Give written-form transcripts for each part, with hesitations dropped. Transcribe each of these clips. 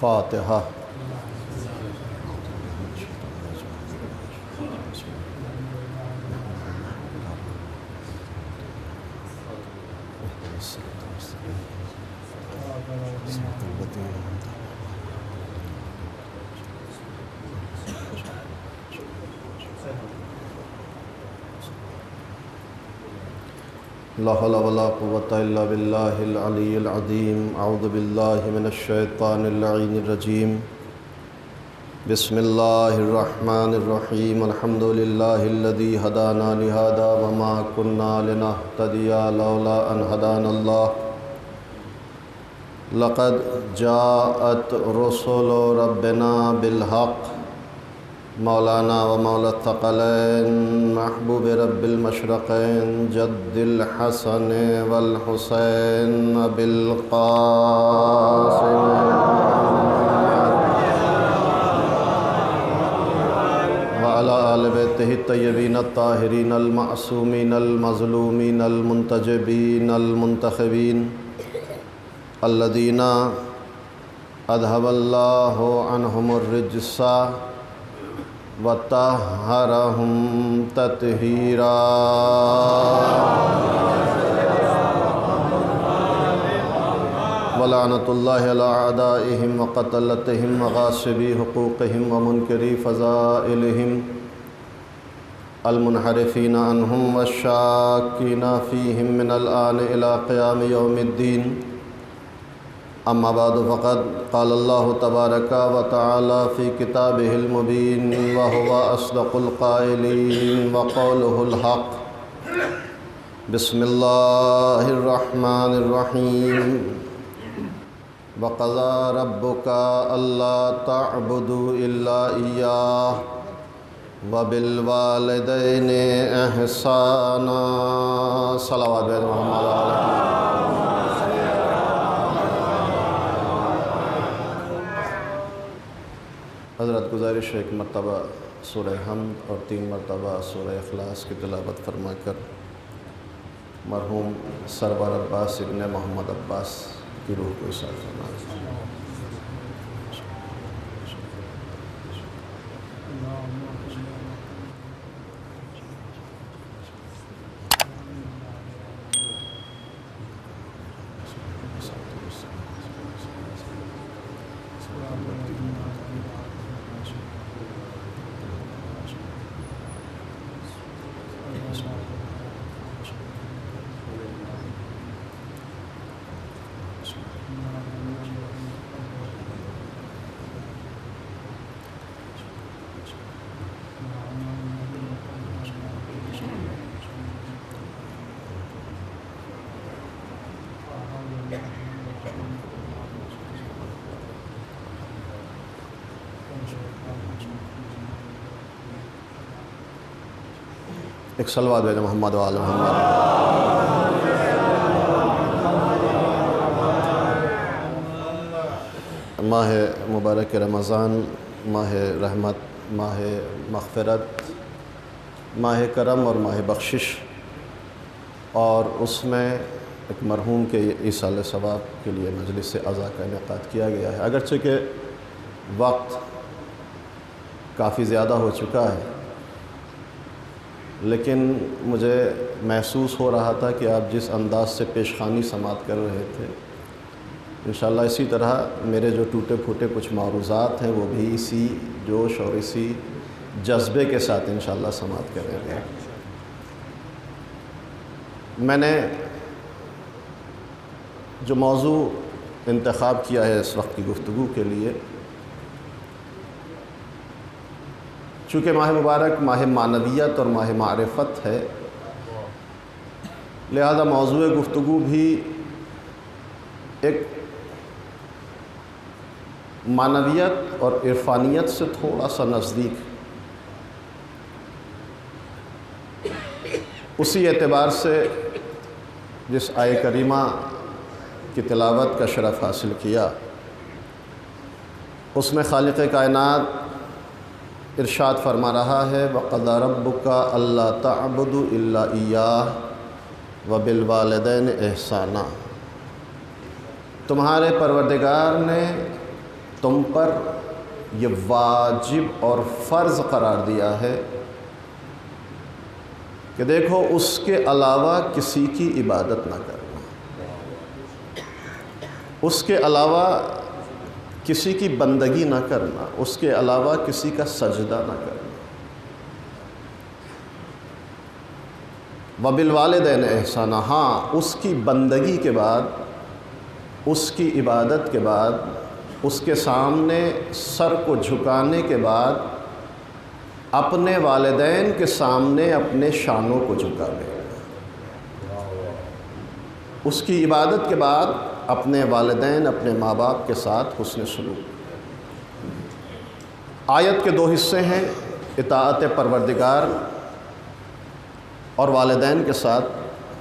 فاتحہ۔ لا حول ولا قوة إلا بالله العلي العظيم۔ أعوذ بالله من الشيطان اللعين الرجيم۔ بسم الله الرحمن الرحيم۔ الحمد لله الذي هدانا لهذا وما كنا لنهتدي لولا أن هدانا الله۔ لقد جاءت رسل ربنا بالحق۔ مولانا و مولا الثقلین محبوب رب المشرقین جد الحسن والحسین بالقاسم وعلى آل بیتہ الطیبین الطاہرین المعصومین المظلومین المنتجبین المنتخبین الذین اذهب اللہ عنہم الرجس وطہرہم تطہیرا۔ ولعنۃ اللہ علی اعدائہم وقتلتہم وغاصبی حقوقہم ومنکری فضائلہم المنحرفین عنہم والشاکین فیہم من الآن الی قیام یوم الدین۔ اما بعد فقد قال اللہ تبارک و تعالی فی کتابہ المبین وہو اصدق القائلین وقولہ الحق۔ بسم اللہ الرحمن الرحیم۔ وقضى ربک الا تعبدوا الا ایاہ وبالوالدین احسانا۔ صلوات محمد علیہ۔ حضرت گزارش ہے ایک مرتبہ سورہ حمد اور 3 مرتبہ سورہ اخلاص کی تلاوت فرما کر مرحوم سرور عباس ابن محمد عباس کی روح کو احسان فرما۔ ایک صلوات بھیجو محمد و آل محمد۔ ماہ مبارک رمضان ماہ رحمت، ماہ مغفرت، ماہ کرم اور ماہ بخشش، اور اس میں ایک مرحوم کے ایصال ثواب کے لیے مجلس عزا کا انعقاد کیا گیا ہے۔ اگرچہ کہ وقت کافی زیادہ ہو چکا ہے، لیکن مجھے محسوس ہو رہا تھا کہ آپ جس انداز سے پیشخوانی سماعت کر رہے تھے، انشاءاللہ اسی طرح میرے جو ٹوٹے پھوٹے کچھ معروضات ہیں وہ بھی اسی جوش اور اسی جذبے کے ساتھ انشاءاللہ سماعت کریں گے۔ میں نے جو موضوع انتخاب کیا ہے اس وقت کی گفتگو کے لیے، چونکہ ماہ مبارک ماہ معنویت اور ماہ معرفت ہے، لہذا موضوع گفتگو بھی ایک معنویت اور عرفانیت سے تھوڑا سا نزدیک، اسی اعتبار سے جس آیہ کریمہ کی تلاوت کا شرف حاصل کیا، اس میں خالق کائنات ارشاد فرما رہا ہے وَقَضَى رَبُّكَ أَلَّا تَعْبُدُوا إِلَّا إِيَّاهُ وَبِالْوَالِدَيْنِ إِحْسَانًا۔ تمہارے پروردگار نے تم پر یہ واجب اور فرض قرار دیا ہے کہ دیکھو اس کے علاوہ کسی کی عبادت نہ کرنا، اس کے علاوہ کسی کی بندگی نہ کرنا، اس کے علاوہ کسی کا سجدہ نہ کرنا۔ وَبِالْوَالِدَيْنِ احسانًا، ہاں اس کی بندگی کے بعد، اس کی عبادت کے بعد، اس کے سامنے سر کو جھکانے کے بعد اپنے والدین کے سامنے اپنے شانوں کو جھکا لے۔ اس کی عبادت کے بعد اپنے والدین، اپنے ماں باپ کے ساتھ حسن سلوک۔ آیت کے دو حصے ہیں، اطاعت پروردگار اور والدین کے ساتھ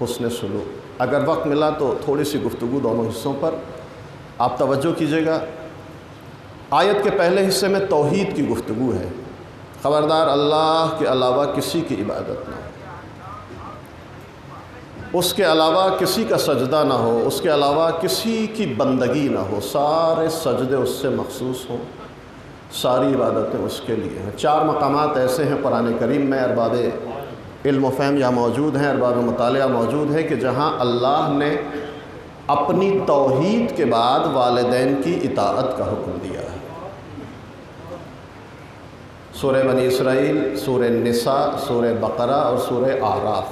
حسن سلوک۔ اگر وقت ملا تو تھوڑی سی گفتگو دونوں حصوں پر آپ توجہ کیجیے گا۔ آیت کے پہلے حصے میں توحید کی گفتگو ہے، خبردار اللہ کے علاوہ کسی کی عبادت نہ ہو، اس کے علاوہ کسی کا سجدہ نہ ہو، اس کے علاوہ کسی کی بندگی نہ ہو، سارے سجدے اس سے مخصوص ہوں، ساری عبادتیں اس کے لیے ہیں۔ 4 مقامات ایسے ہیں قرآن کریم میں، ارباب علم و فہم یہاں موجود ہیں، ارباب مطالعہ موجود ہے، کہ جہاں اللہ نے اپنی توحید کے بعد والدین کی اطاعت کا حکم دیا ہے۔ سورہ بنی اسرائیل، سورہ نساء، سورہ بقرہ اور سورہ اعراف۔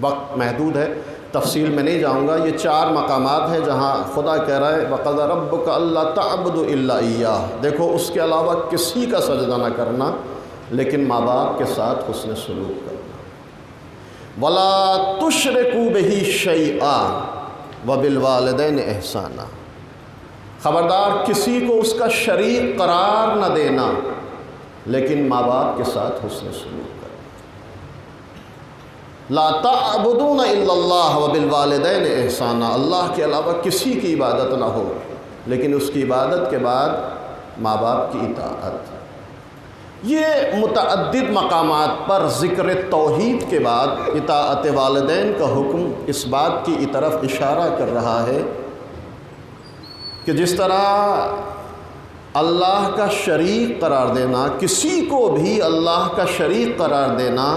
وقت محدود ہے، تفصیل میں نہیں جاؤں گا۔ یہ 4 مقامات ہیں جہاں خدا کہہ رہا ہے وَقَضَىٰ رَبُّكَ أَلَّا تَعْبُدُوا إِلَّا إِيَّاهُ، دیکھو اس کے علاوہ کسی کا سجدہ نہ کرنا، لیکن ماں باپ کے ساتھ حسن سلوک کرنا۔ وَلَا تُشْرِكُوا بِهِ شَيْئًا وَبِالْوَالِدَيْنِ احسانًا، خبردار کسی کو اس کا شریک قرار نہ دینا، لیکن ماں باپ کے ساتھ حسن سلوک کرنا۔ لا تعبدون الا اللہ وبالوالدین احسانا، اللہ کے علاوہ کسی کی عبادت نہ ہو، لیکن اس کی عبادت کے بعد ماں باپ کی اطاعت۔ یہ متعدد مقامات پر ذکر توحید کے بعد اطاعت والدین کا حکم اس بات کی طرف اشارہ کر رہا ہے کہ جس طرح اللہ کا شریک قرار دینا، کسی کو بھی اللہ کا شریک قرار دینا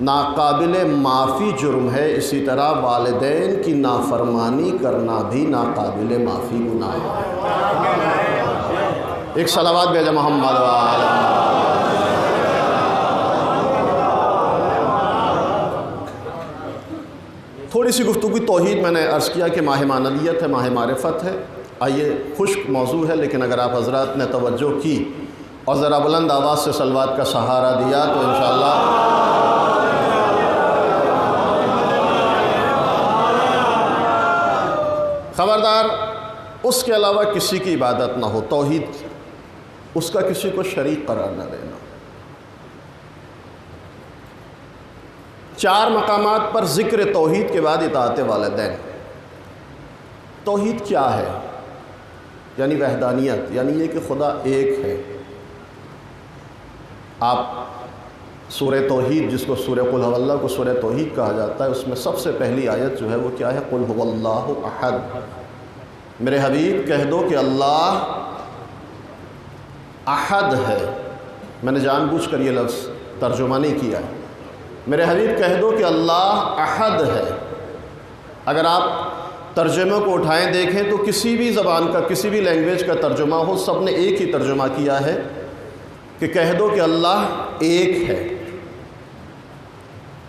ناقابل معافی جرم ہے، اسی طرح والدین کی نافرمانی کرنا بھی ناقابل معافی گناہ ہے۔ ایک صلوات بھیجا محمد وآلہ۔ تھوڑی سی گفتگو توحید میں نے عرض کیا کہ ماہ معنویت ہے، ماہ معرفت ہے۔ آئیے، خشک موضوع ہے، لیکن اگر آپ حضرات نے توجہ کی اور ذرا بلند آواز سے صلوات کا سہارا دیا تو انشاءاللہ خبردار اس کے علاوہ کسی کی عبادت نہ ہو، توحید، اس کا کسی کو شریک قرار نہ دینا۔ 4 مقامات پر ذکر توحید کے بعد اطاعت والدین۔ توحید کیا ہے؟ یعنی وحدانیت، یعنی یہ کہ خدا ایک ہے۔ آپ سورہ توحید، جس کو سورہ قل هو اللہ کو سورہ توحید کہا جاتا ہے، اس میں سب سے پہلی آیت جو ہے وہ کیا ہے؟ قل هو اللہ احد۔ میرے حبیب کہہ دو کہ اللہ احد ہے۔ میں نے جان بوجھ کر یہ لفظ ترجمہ نہیں کیا ہے۔ میرے حبیب کہہ دو کہ اللہ احد ہے۔ اگر آپ ترجمے کو اٹھائیں دیکھیں تو کسی بھی زبان کا، کسی بھی لینگویج کا ترجمہ ہو، سب نے ایک ہی ترجمہ کیا ہے کہ کہہ دو کہ اللہ ایک ہے۔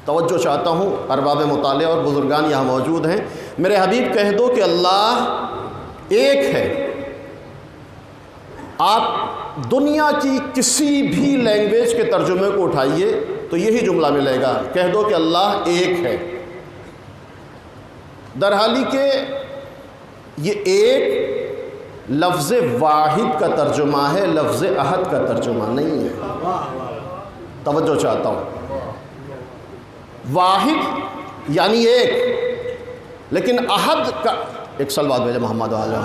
توجہ چاہتا ہوں، ارباب مطالعہ اور بزرگان یہاں موجود ہیں۔ میرے حبیب کہہ دو کہ اللہ ایک ہے۔ آپ دنیا کی کسی بھی لینگویج کے ترجمے کو اٹھائیے تو یہی جملہ ملے گا، کہہ دو کہ اللہ ایک ہے۔ درحالی کہ یہ ایک لفظ واحد کا ترجمہ ہے، لفظ احد کا ترجمہ نہیں ہے۔ توجہ چاہتا ہوں، واحد یعنی ایک، لیکن احد کا، ایک صلوات بھیجا محمد وآلہ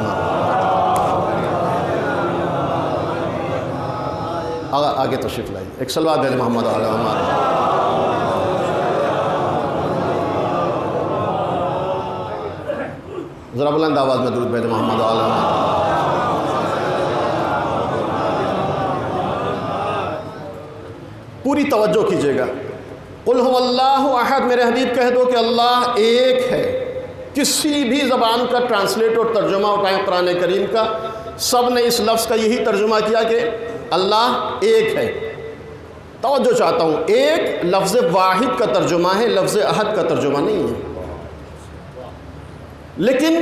آگے تشریف لائیے، ایک صلوات بھیجا محمد وآلہ۔ ذرا بلند آواز میں درود بھیجا محمد وآلہ۔ پوری توجہ کیجیے گا۔ قل هو اللہ احد، میرے حبیب کہہ دو کہ اللہ ایک ہے۔ کسی بھی زبان کا ٹرانسلیٹ اور ترجمہ اٹھائیں قرآن کریم کا، سب نے اس لفظ کا یہی ترجمہ کیا کہ اللہ ایک ہے۔ توجہ چاہتا ہوں، ایک لفظ واحد کا ترجمہ ہے، لفظ احد کا ترجمہ نہیں ہے۔ لیکن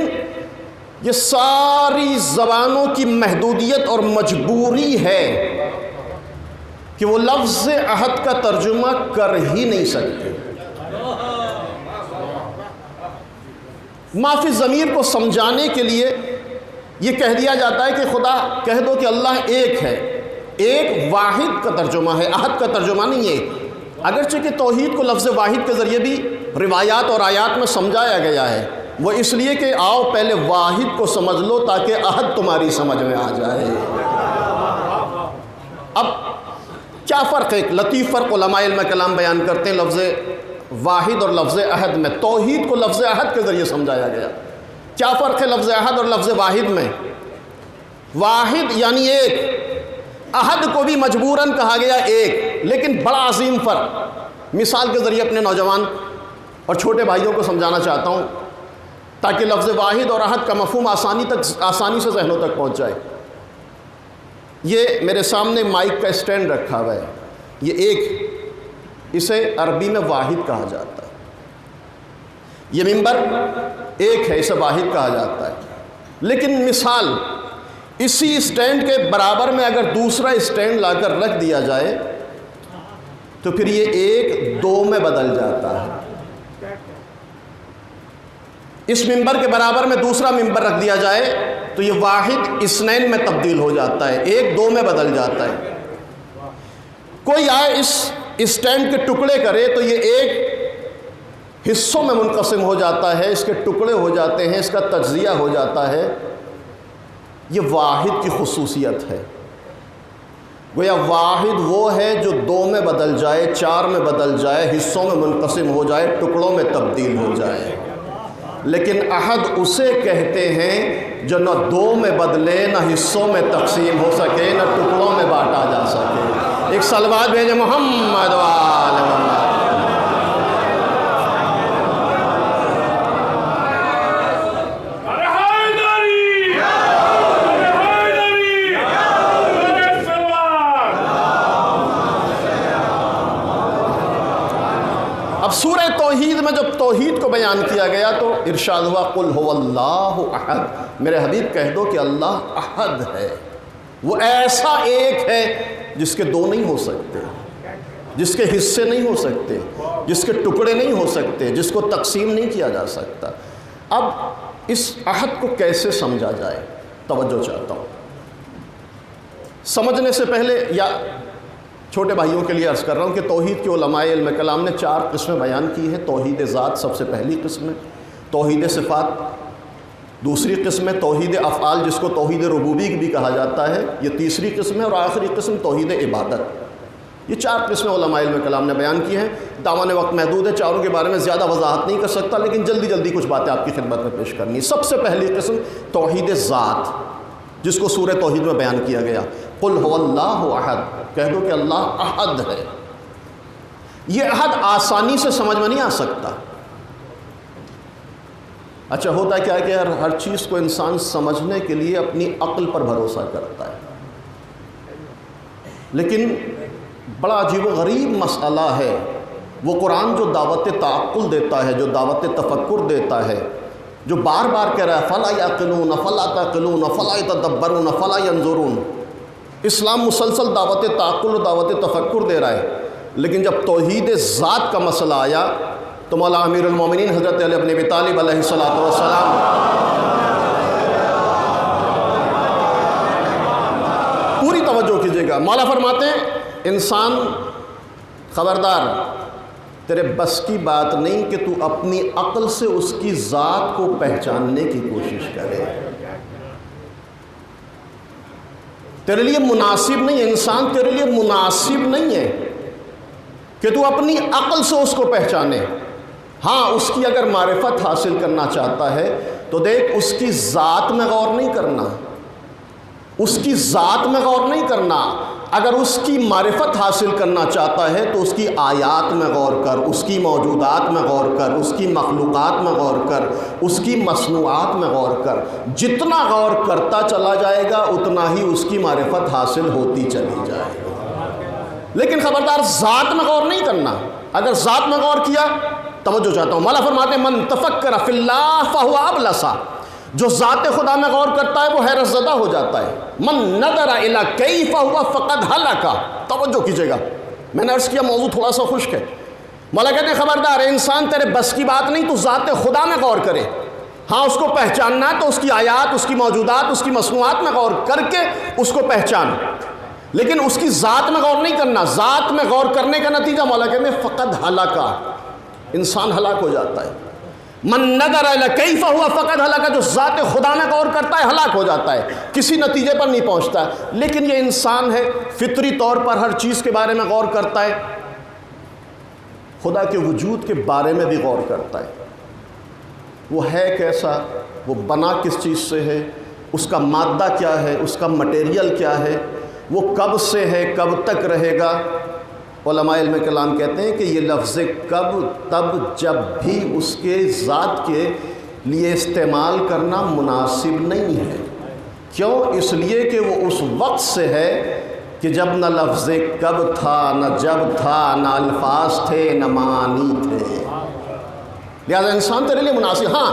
یہ ساری زبانوں کی محدودیت اور مجبوری ہے کہ وہ لفظ احد کا ترجمہ کر ہی نہیں سکتے۔ معافی ضمیر کو سمجھانے کے لیے یہ کہہ دیا جاتا ہے کہ خدا کہہ دو کہ اللہ ایک ہے۔ ایک واحد کا ترجمہ ہے، احد کا ترجمہ نہیں ہے، اگرچہ کہ توحید کو لفظ واحد کے ذریعے بھی روایات اور آیات میں سمجھایا گیا ہے، وہ اس لیے کہ آؤ پہلے واحد کو سمجھ لو تاکہ احد تمہاری سمجھ میں آ جائے۔ اب کیا فرق ہے؟ ایک لطیف فرق علماء علم کلام بیان کرتے ہیں لفظ واحد اور لفظ احد میں۔ توحید کو لفظ احد کے ذریعے سمجھایا گیا۔ کیا فرق ہے لفظ احد اور لفظ واحد میں؟ واحد یعنی ایک، احد کو بھی مجبوراً کہا گیا ایک، لیکن بڑا عظیم فرق مثال کے ذریعے اپنے نوجوان اور چھوٹے بھائیوں کو سمجھانا چاہتا ہوں تاکہ لفظ واحد اور احد کا مفہوم آسانی سے ذہنوں تک پہنچ جائے۔ یہ میرے سامنے مائک کا اسٹینڈ رکھا ہوا ہے، یہ ایک، اسے عربی میں واحد کہا جاتا ہے۔ یہ ممبر ایک ہے، اسے واحد کہا جاتا ہے۔ لیکن مثال اسی اسٹینڈ کے برابر میں اگر دوسرا اسٹینڈ لا کر رکھ دیا جائے تو پھر یہ ایک دو میں بدل جاتا ہے۔ اس ممبر کے برابر میں دوسرا ممبر رکھ دیا جائے تو یہ واحد اثنین میں تبدیل ہو جاتا ہے، ایک دو میں بدل جاتا ہے۔ کوئی آئے اس اسٹینڈ کے ٹکڑے کرے تو یہ ایک حصوں میں منقسم ہو جاتا ہے، اس کے ٹکڑے ہو جاتے ہیں، اس کا تجزیہ ہو جاتا ہے۔ یہ واحد کی خصوصیت ہے۔ گویا واحد وہ ہے جو دو میں بدل جائے، چار میں بدل جائے، حصوں میں منقسم ہو جائے، ٹکڑوں میں تبدیل ہو جائے۔ لیکن احد اسے کہتے ہیں جو نہ دو میں بدلے، نہ حصوں میں تقسیم ہو سکے، نہ ٹکڑوں میں بانٹا جا سکے۔ ایک صلوات بھیجے محمد و آل محمد۔ اب سورہ توحید میں جب توحید کو بیان کیا گیا تو ارشاد ہوا قل هو اللہ احد، میرے حبیب کہہ دو کہ اللہ احد ہے، وہ ایسا ایک ہے جس کے دو نہیں ہو سکتے، جس کے حصے نہیں ہو سکتے، جس کے ٹکڑے نہیں ہو سکتے، جس کو تقسیم نہیں کیا جا سکتا۔ اب اس احد کو کیسے سمجھا جائے؟ توجہ چاہتا ہوں۔ سمجھنے سے پہلے یا چھوٹے بھائیوں کے لیے عرض کر رہا ہوں کہ توحید کے علماء علم کلام نے 4 قسمیں بیان کی ہیں۔ توحید ذات سب سے پہلی قسم ہے، توحید صفات دوسری قسم ہے، توحید افعال جس کو توحید ربوبی بھی کہا جاتا ہے یہ تیسری قسم ہے، اور آخری قسم توحید عبادت۔ یہ 4 قسمیں علماء علم کلام نے بیان کی ہیں۔ دامن وقت محدود ہے، چاروں کے بارے میں زیادہ وضاحت نہیں کر سکتا، لیکن جلدی جلدی کچھ باتیں آپ کی خدمت میں پیش کرنی۔ سب سے پہلی قسم توحید ذات جس کو سورہ توحید میں بیان کیا گیا، قل هو اللہ احد، کہہ دو کہ اللہ احد ہے۔ یہ احد آسانی سے سمجھ میں نہیں آ سکتا۔ اچھا ہوتا ہے کیا کہ ہر چیز کو انسان سمجھنے کے لیے اپنی عقل پر بھروسہ کرتا ہے، لیکن بڑا عجیب و غریب مسئلہ ہے۔ وہ قرآن جو دعوت تعقل دیتا ہے، جو دعوت تفکر دیتا ہے، جو بار بار کہہ رہا ہے فلا یعقلون فلا تعقلون فلا یتدبرون فلا ینظرون، اسلام مسلسل دعوت تعقل و دعوت تفکر دے رہا ہے، لیکن جب توحید ذات کا مسئلہ آیا تو مولا امیر المومنین حضرت علی بن ابی طالب علیہ السلام پوری توجہ کیجیے گا، مولا فرماتے ہیں انسان خبردار، تیرے بس کی بات نہیں کہ تو اپنی عقل سے اس کی ذات کو پہچاننے کی کوشش کرے، تیرے لیے مناسب نہیں ہے، انسان تیرے لیے مناسب نہیں ہے کہ تو اپنی عقل سے اس کو پہچانے۔ ہاں اس کی اگر معرفت حاصل کرنا چاہتا ہے تو دیکھ اس کی ذات میں غور نہیں کرنا، اس کی ذات میں غور نہیں کرنا، اگر اس کی معرفت حاصل کرنا چاہتا ہے تو اس کی آیات میں غور کر، اس کی موجودات میں غور کر، اس کی مخلوقات میں غور کر، اس کی مصنوعات میں غور کر۔ جتنا غور کرتا چلا جائے گا اتنا ہی اس کی معرفت حاصل ہوتی چلی جائے گی۔ لیکن خبردار ذات میں غور نہیں کرنا۔ اگر ذات میں غور کیا، توجہ چاہتا ہوں، مولا فرماتے ہیں من تفکر فی اللہ فہو ابلسا، جو ذات خدا میں غور کرتا ہے وہ حیرت زدہ ہو جاتا ہے۔ من نظر الی کیف ہوا فقد ہلک، توجہ کیجئے گا، میں نے عرض کیا موضوع تھوڑا سا خشک ہے۔ مولا کہتے ہیں خبردار ہے انسان تیرے بس کی بات نہیں، تو ذات خدا میں غور کرے۔ ہاں اس کو پہچاننا ہے تو اس کی آیات، اس کی موجودات، اس کی مصنوعات میں غور کر کے اس کو پہچان، لیکن اس کی ذات میں غور نہیں کرنا۔ ذات میں غور کرنے کا نتیجہ مولا کہتے ہیں فقد ہلک، انسان ہلاک ہو جاتا ہے۔ من نظر الی کیف ہوا فقد ہلک، جو ذات خدا میں غور کرتا ہے ہلاک ہو جاتا ہے، کسی نتیجے پر نہیں پہنچتا ہے۔ لیکن یہ انسان ہے، فطری طور پر ہر چیز کے بارے میں غور کرتا ہے، خدا کے وجود کے بارے میں بھی غور کرتا ہے۔ وہ ہے کیسا، وہ بنا کس چیز سے ہے، اس کا مادہ کیا ہے، اس کا مٹیریل کیا ہے، وہ کب سے ہے، کب تک رہے گا۔ علماء علم کلام کہتے ہیں کہ یہ لفظ کب تب جب بھی اس کے ذات کے لیے استعمال کرنا مناسب نہیں ہے۔ کیوں؟ اس لیے کہ وہ اس وقت سے ہے کہ جب نہ لفظ کب تھا، نہ جب تھا، نہ الفاظ تھے، نہ معانی تھے۔ لہذا انسان تیرے لیے مناسب، ہاں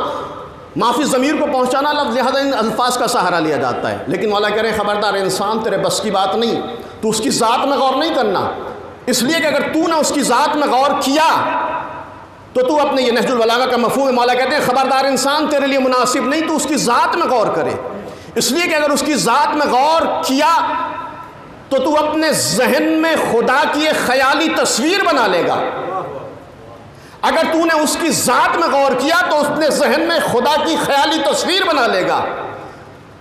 معافی ضمیر کو پہنچانا لفظ، لہذا ان الفاظ کا سہارا لیا جاتا ہے۔ لیکن مولا کہہ رہے ہیں خبردار انسان تیرے بس کی بات نہیں، تو اس کی ذات میں غور نہیں کرنا، اس لیے کہ اگر تو نے اس کی ذات میں غور کیا تو اپنے، یہ نہج البلاغہ کا مفہوم ہے، مولا کہتے ہیں خبردار انسان تیرے لیے مناسب نہیں، تو اس کی ذات میں غور کرے، اس لیے کہ اگر اس کی ذات میں غور کیا تو اپنے ذہن میں خدا کی ایک خیالی تصویر بنا لے گا۔ اگر تو نے اس کی ذات میں غور کیا تو اپنے ذہن میں خدا کی خیالی تصویر بنا لے گا۔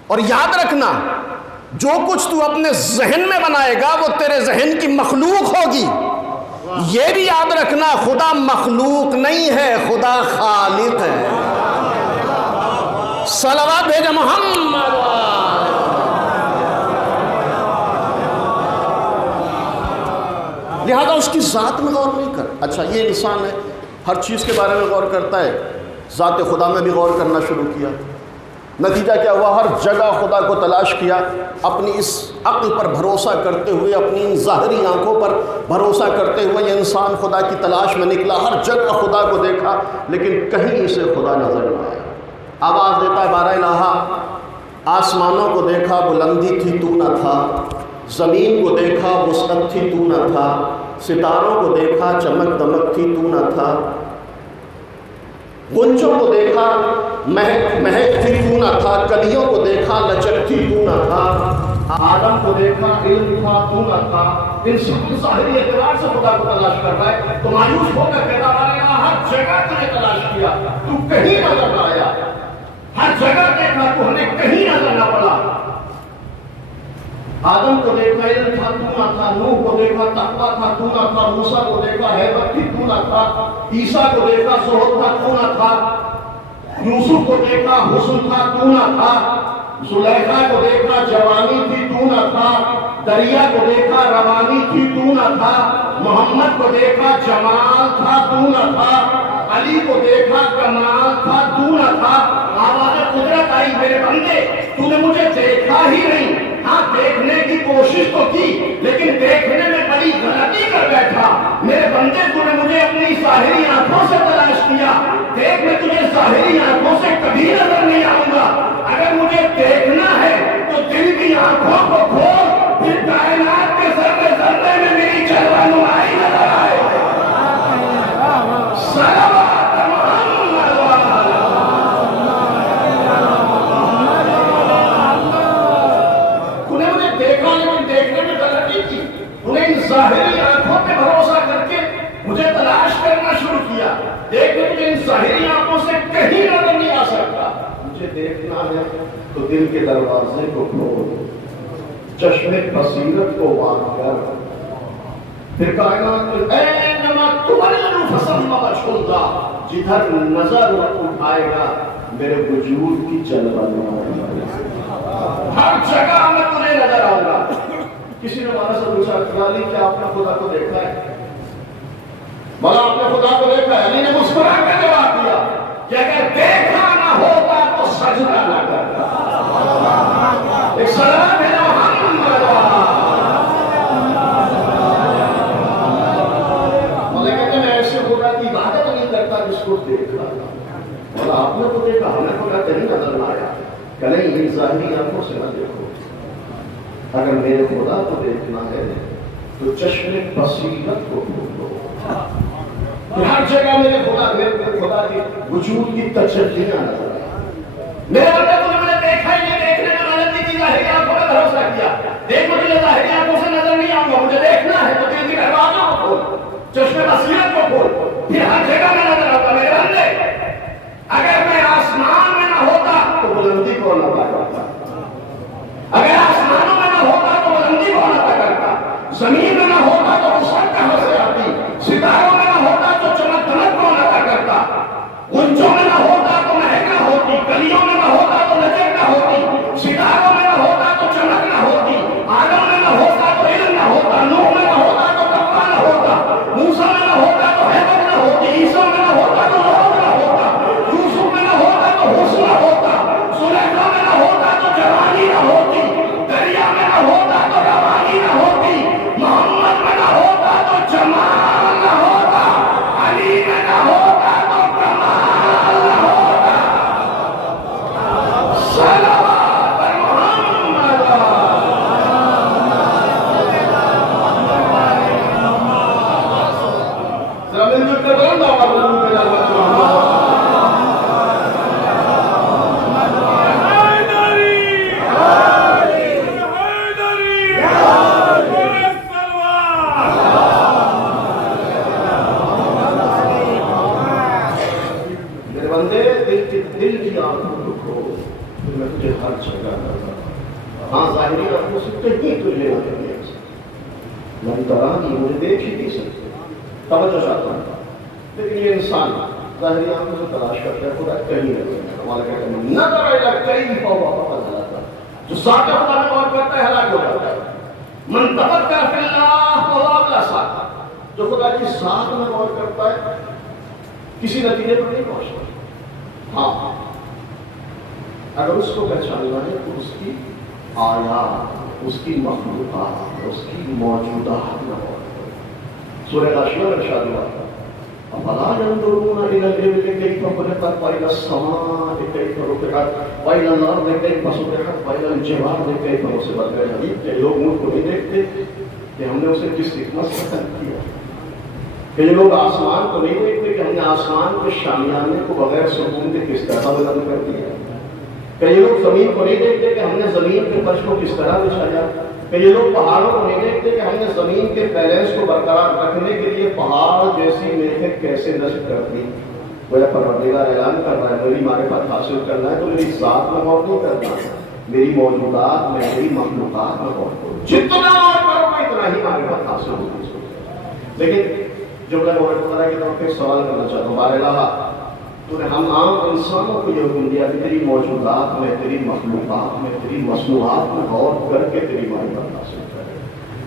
اور یاد رکھنا، جو کچھ تو اپنے ذہن میں بنائے گا وہ تیرے ذہن کی مخلوق ہوگی۔ یہ بھی یاد رکھنا، خدا مخلوق نہیں ہے، خدا خالق ہے۔ صلوات بھیجے محمد۔ لہذا اس کی ذات میں غور نہیں کر۔ اچھا یہ انسان ہے، ہر چیز کے بارے میں غور کرتا ہے، ذات خدا میں بھی غور کرنا شروع کیا، نتیجہ کیا ہوا؟ ہر جگہ خدا کو تلاش کیا، اپنی اس عقل پر بھروسہ کرتے ہوئے، اپنی ان ظاہری آنکھوں پر بھروسہ کرتے ہوئے یہ انسان خدا کی تلاش میں نکلا، ہر جگہ خدا کو دیکھا، لیکن کہیں اسے خدا نظر نہ آیا۔ آواز دیتا ہے بارہ الہ، آسمانوں کو دیکھا بلندی تھی تو نہ تھا، زمین کو دیکھا وسعت تھی تو نہ تھا، ستاروں کو دیکھا چمک دمک تھی تو نہ تھا، گنجوں کو دیکھا مہک تھی تو نہ تھا، کلیوں کو دیکھا لچک تھی تو نہ تھا، آدم کو دیکھا علم تھا تو نہ تھا۔ انسان ظاہری اعتبار سے خدا کو تلاش کر رہا ہے، تو مایوس ہو کر کہتا رہا ہر جگہ تجھے تلاش کیا، تو کہیں نظر نہ آیا، ہر جگہ دیکھا تو ہمیں کہیں نظر نہ پڑا۔ آدم کو دیکھا علم تھا تو نہ تھا، نوح کو دیکھا تقویٰ تھا تو نہ تھا، موسیٰ کو دیکھا ہیبت تھی تو نہ تھا، عیسیٰ کو دیکھا زہد تھا تو نہ تھا، یوسف کو دیکھا حسن تھا تو نہ تھا، زلیخا کو دیکھا جوانی تھی تو نہ تھا، دریا کو دیکھا روانی تھی تو نہ تھا، محمد کو دیکھا جمال تھا تو نہ تھا، علی کو دیکھا کمال تھا تو نہ تھا۔ آواز قدرت آئی میرے بندے تو نے مجھے دیکھا ہی نہیں، ہاں دیکھنے کی کوشش تو کی لیکن دیکھنے میں بڑی غلطی کر بیٹھا۔ میرے بندے تو نے مجھے اپنی ظاہری آنکھوں سے تلاش کیا، دیکھ میں تجھے ظاہری آنکھوں سے کبھی نظر نہیں آؤں گا۔ اگر مجھے دیکھنا ہے تو دل کی آنکھوں کو کھول، پھر کائنات کے ذرے ذرے میں میری جلوہ نمائی نظر آئے۔ صلوات محمد انہیں مجھے دیکھا لیکن دیکھنے میں غلطی کی، انہیں ان ظاہری آنکھوں پہ بھروسہ کر کے مجھے تلاش کرنا شروع کیا۔ دیکھنے مجھے ان ظاہری آنکھوں سے کہیں نظر نہیں آ سکتا، مجھے دیکھنا ہے تو دل کے دروازے کو کھول، چشم بصیرت کو وان کر، پھر کائنات میں اینما تولوا فثم وجہ اللہ، جدھر نظر اٹھائے گا میرے وجود کی جلوہ نمائی، ہر جگہ میں تجھے نظر آؤں گا۔ کسی نے مولانا سے پوچھا کہ علی کیا آپ نے خدا کو دیکھا ہے؟ مولا آپ نے خدا کو دیکھا ہے؟ علی نے مسکرا کر جواب دیا کہ اگر دیکھا نہ ہوتا تو سجدہ نہ کرتا۔ ایک سلام ہے نا محمد۔ مولا کہتے ہیں میں ایسے خدا کی عبادت نہیں کرتا جس کو دیکھا۔ مولا آپ نے تو دیکھا، ہمیں خدا کہیں نظر نہ آیا کہ نہیں ان ظاہری آنکھوں سے نہ دیکھو، اگر میرے خدا کو دیکھنا ہے تو چشم بصیرت کو کھولو کہ ہر جگہ میرے خدا کے وجود کی تجلیاں نظر آئیں۔ میرے بندے کو میں نے دیکھا ہی نہیں، دیکھنے میں غلطی کی، ظاہری آنکھوں میں بھروسہ کیا، دیکھو مجھے ظاہری آنکھوں سے نظر نہیں آؤں گا، مجھے دیکھنا ہے تو دل کی دروازوں کو کھول، چشم بصیرت کو کھول، پھر ہر جگہ میں نظر آتا۔ میرے بندے اگر میں آسمان میں نہ ہوتا تو بلندی کو نہ پاتا، اگر آسمانوں میں نہ ہوتا تو بلندی کو نہ کرتا، زمین میں نہ ہوتا تو وسعت کہاں سے آتی، ستاروں میں نہ ہوتا تو چمک دمک کو نہ کرتا، غنچوں میں نہ ہوتا تو مہک نہ ہوتی، کلیوں میں نہ ہوتا تو لچک نہ ہوتی، ستاروں میں نہ ہوتا تو چمک نہ ہوتی، آدم میں نہ ہوتا تو علم نہ ہوتا، نوح میں نہ ہوتا تو تقویٰ نہ ہوتا، موسیٰ میں نہ ہوتا تو ہیبت نہ ہوتی، عیسیٰ میں نہ ہوتا تو ذوق نہ ہوتا، یوسف میں نہ ہوتا تو حسن نہ ہوتا، زلیخا میں نہ ہوتا تو جوانی نہ ہوتی، دریا میں نہ ہوتا تو روانی نہ ہوتی، محمد میں نہ ہوتا تو جمال نہ ہوتا، علی میں نہ ہوتا تو کمال نہ ہوتا۔ صلوات بر محمد۔ ذرا مل جل کر بلند آواز میں بلند کریں محمد۔ دل کی آنکھوں کو کھولو تو میں تجھے ہر جگہ کرتا ہوں۔ ہاں ظاہری آنکھوں سے کہیں تجھے نہ کرنے میں ترانی مجھے دیکھ ہی نہیں سکتے، توجہ چاہتا ہوں، لیکن یہ انسان ظاہری آنکھوں سے تلاش کرتا ہے خدا کہیں نہیں، ہمارا کہتے ہیں نہ کرے کئی جو ذات خدا میں غور کرتا ہے ہلاک ہو جاتا ہے۔ من تفکر فی اللہ فہو بلا ذات، جو خدا کی ذات میں غور کرتا ہے کسی نتیجے پر نہیں پہنچتا۔ ہاں اگر اس کو پہچاننا ہے تو اس کی آیات، اس کی مخلوقات، اس کی موجودات میں غور کرو۔ سورہ غاشیہ میں ارشاد ہوا افلا ينظرون الى الابل كيف خلقت والى السماء كيف رفعت والى الارض كيف سطحت والى الجبال كيف نصبت۔ حدیث کہ لوگ اونٹ کو نہیں دیکھتے کہ ہم نے اسے کس حکمت سے خلق کیا، کہ یہ لوگ آسمان کو نہیں دیکھتے کہ ہم نے آسمان کے شامیانے کو بغیر سکون کے کس طرح بلند کر دیا، کہ یہ لوگ زمین کو نہیں دیکھتے کہ ہم نے زمین کے فرش کو کس طرح بچھایا، کہ یہ لوگ پہاڑوں کو نہیں دیکھتے کہ ہم نے زمین کے بیلنس کو برقرار رکھنے کے لیے پہاڑ جیسی میخیں کیسے نصب کر دی۔ گویا پروردگار اعلان کر رہا ہے میری معرفت حاصل کرنا ہے تو میری ذات میں غور نہیں کرنا، میری موجودات میں، میری مخلوقات میں غور کرو، جتنا غور کرو گے اتنا ہی معرفت حاصل ہوگی۔ لیکن جو میں اللہ کی طرف ایک سوال کرنا چاہتا ہوں، بار الہ تو نے ہم عام انسانوں کو یہ حکم دیا کہ تیری موجودات میں، تیری مخلوقات میں، تیری مصنوعات میں غور کر کے تیری معرفت حاصل کرے،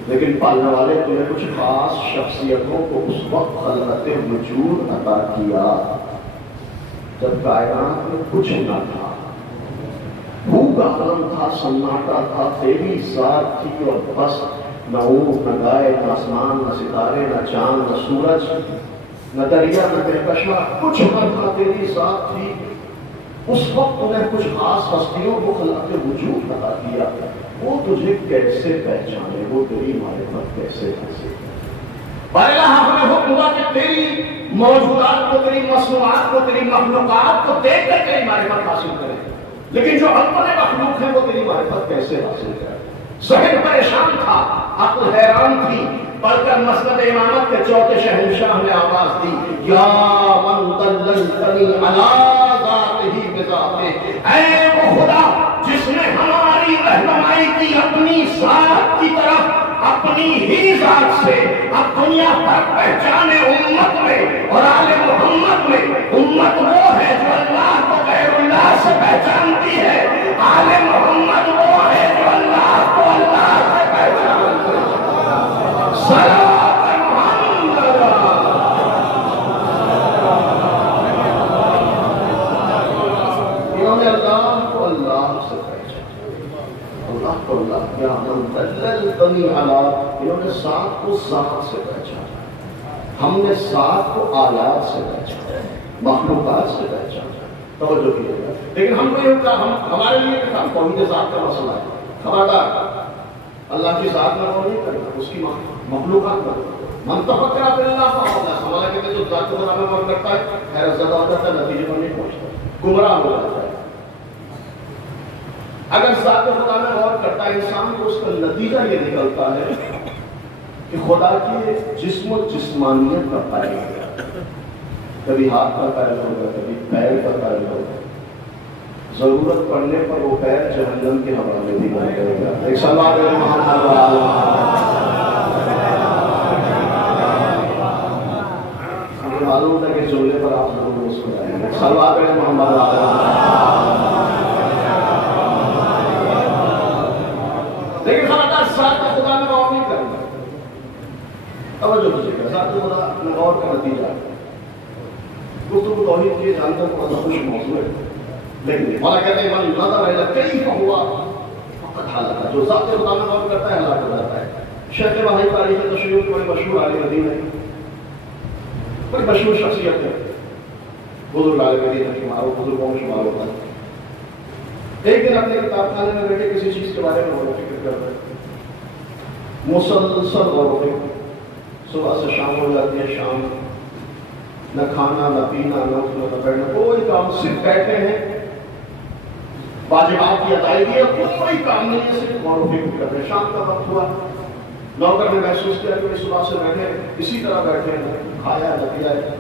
لیکن پالنے والے تمہیں کچھ خاص شخصیتوں کو اس وقت خلقت وجود عطا کیا جب کائنات میں کچھ نہ تھا، بھوک عالم تھا، سناٹا تھا، تیری ذات تھی اور بس، نہ اونٹ، نہ گائے، نہ آسمان، نہ ستارے، نہ چاند، نہ سورج، نہ دریا، نہ کہکشاں، کچھ نہ تھا، تیری ذات تھی۔ اس وقت انہیں کچھ خاص ہستیوں کو خلقت وجود عطا کیا، وہ تجھے کیسے پہچانے، وہ تیری معرفت کیسے حاصل کرے۔ بارے ہمیں حکم ہوا کہ تیری موجودات کو، تیری مصنوعات کو، تیری مخلوقات کو دیکھ کر تیری معرفت حاصل کرے، لیکن جو اول مخلوق ہے وہ تیری معرفت کیسے حاصل کرے۔ ذہن پریشان تھا، عقل حیران تھی، پڑھ کر مسند امامت کے چوتھے شہنشاہ نے آواز دی یا من دللتنی علی ذاتہ بذاتہ، اے وہ خدا جس نے ہماری رہنمائی کی اپنی ذات کی طرف، اپنی ہی ذات سے۔ اب دنیا بھر پہچانے امت میں اور آل محمد میں، امت وہ ہے جو اللہ کو غیر اللہ سے پہچانتی ہے، آل محمد وہ ہے جو اللہ کو اللہ سے پہچانتی ہے۔ اللہ یا من دلل بنی علی، انہوں نے ذات کو ذات سے پہچانا، ہم نے ذات کو آیات سے پہچانا، مخلوقات سے پہچانا۔ توجہ کیجیے گا، لیکن ہم کو یہ ہمارے لیے کام توحید ذات کا مسئلہ ہے۔ خبردار اللہ کی ذات میں غور نہیں کرنا، اس کی مخلوقات میں من تفکر باللہ فقد ہمارا کہتے ہیں جو ذات کو خدا میں غور کرتا ہے حیرت زدہ ہو جاتا ہے، نتیجے پر نہیں پہنچتا، گمراہ ہو جاتا ہے۔ اگر ذات خدا میں غور کرتا ہے انسان تو اس کا نتیجہ یہ نکلتا ہے کہ خدا کے جسم و جسمانیت کا قائل ہوگا، کبھی ہاتھ کا قائل ہوگا، کبھی پیر کا قائل ہوگا، ضرورت پڑنے پر وہ پیر جہنم کے حوالے بھی بن کرے گا۔ ایک صلوات علی محمد و آل محمد۔ مجھے معلوم ہے کہ جملے پر آپ ضرور مسکرائیں گے۔ صلوات علی محمد و آل محمد۔ لیکن خبردار ذات کا خدا میں غور نہیں کرنا۔ توجہ کیجیے گا، ذات خدا میں غور کا نتیجہ گفتگو توحید کی جانتے کو خوش موضوع ہے، لیکن مولا کہتے ہیں من نظر الی کیف ہوا فقد ہلک، جو ذات خدا میں غور کرتا ہے ہلاک ہو جاتا ہے۔ شیخ بہائی تاریخ تشیع کوئی مشہور عالم دین ہے، کوئی مشہور شخصیت ہے، بزرگ عالم دین ہے، معروف بزرگوں میں شمار ہوتا ہے۔ ایک دن اپنے کتاب خانے میں بیٹھے کسی چیز کے بارے میں غور و فکر کر رہے ہیں، مسلسل غور و فکر، صبح سے شام ہو جاتی ہے، شام نہ کھانا نہ پینا نہ اٹھنا نہ بیٹھنا، کوئی کام، صرف بیٹھے ہیں، واجبات کی ادائیگی ہے، کوئی کام نہیں ہے، صرف غور و فکر کر رہے ہیں۔ شام کا وقت ہوا، نوکر نے محسوس کیا کہ صبح سے بیٹھے اسی طرح بیٹھے ہیں، کھایا نہ پیا ہے۔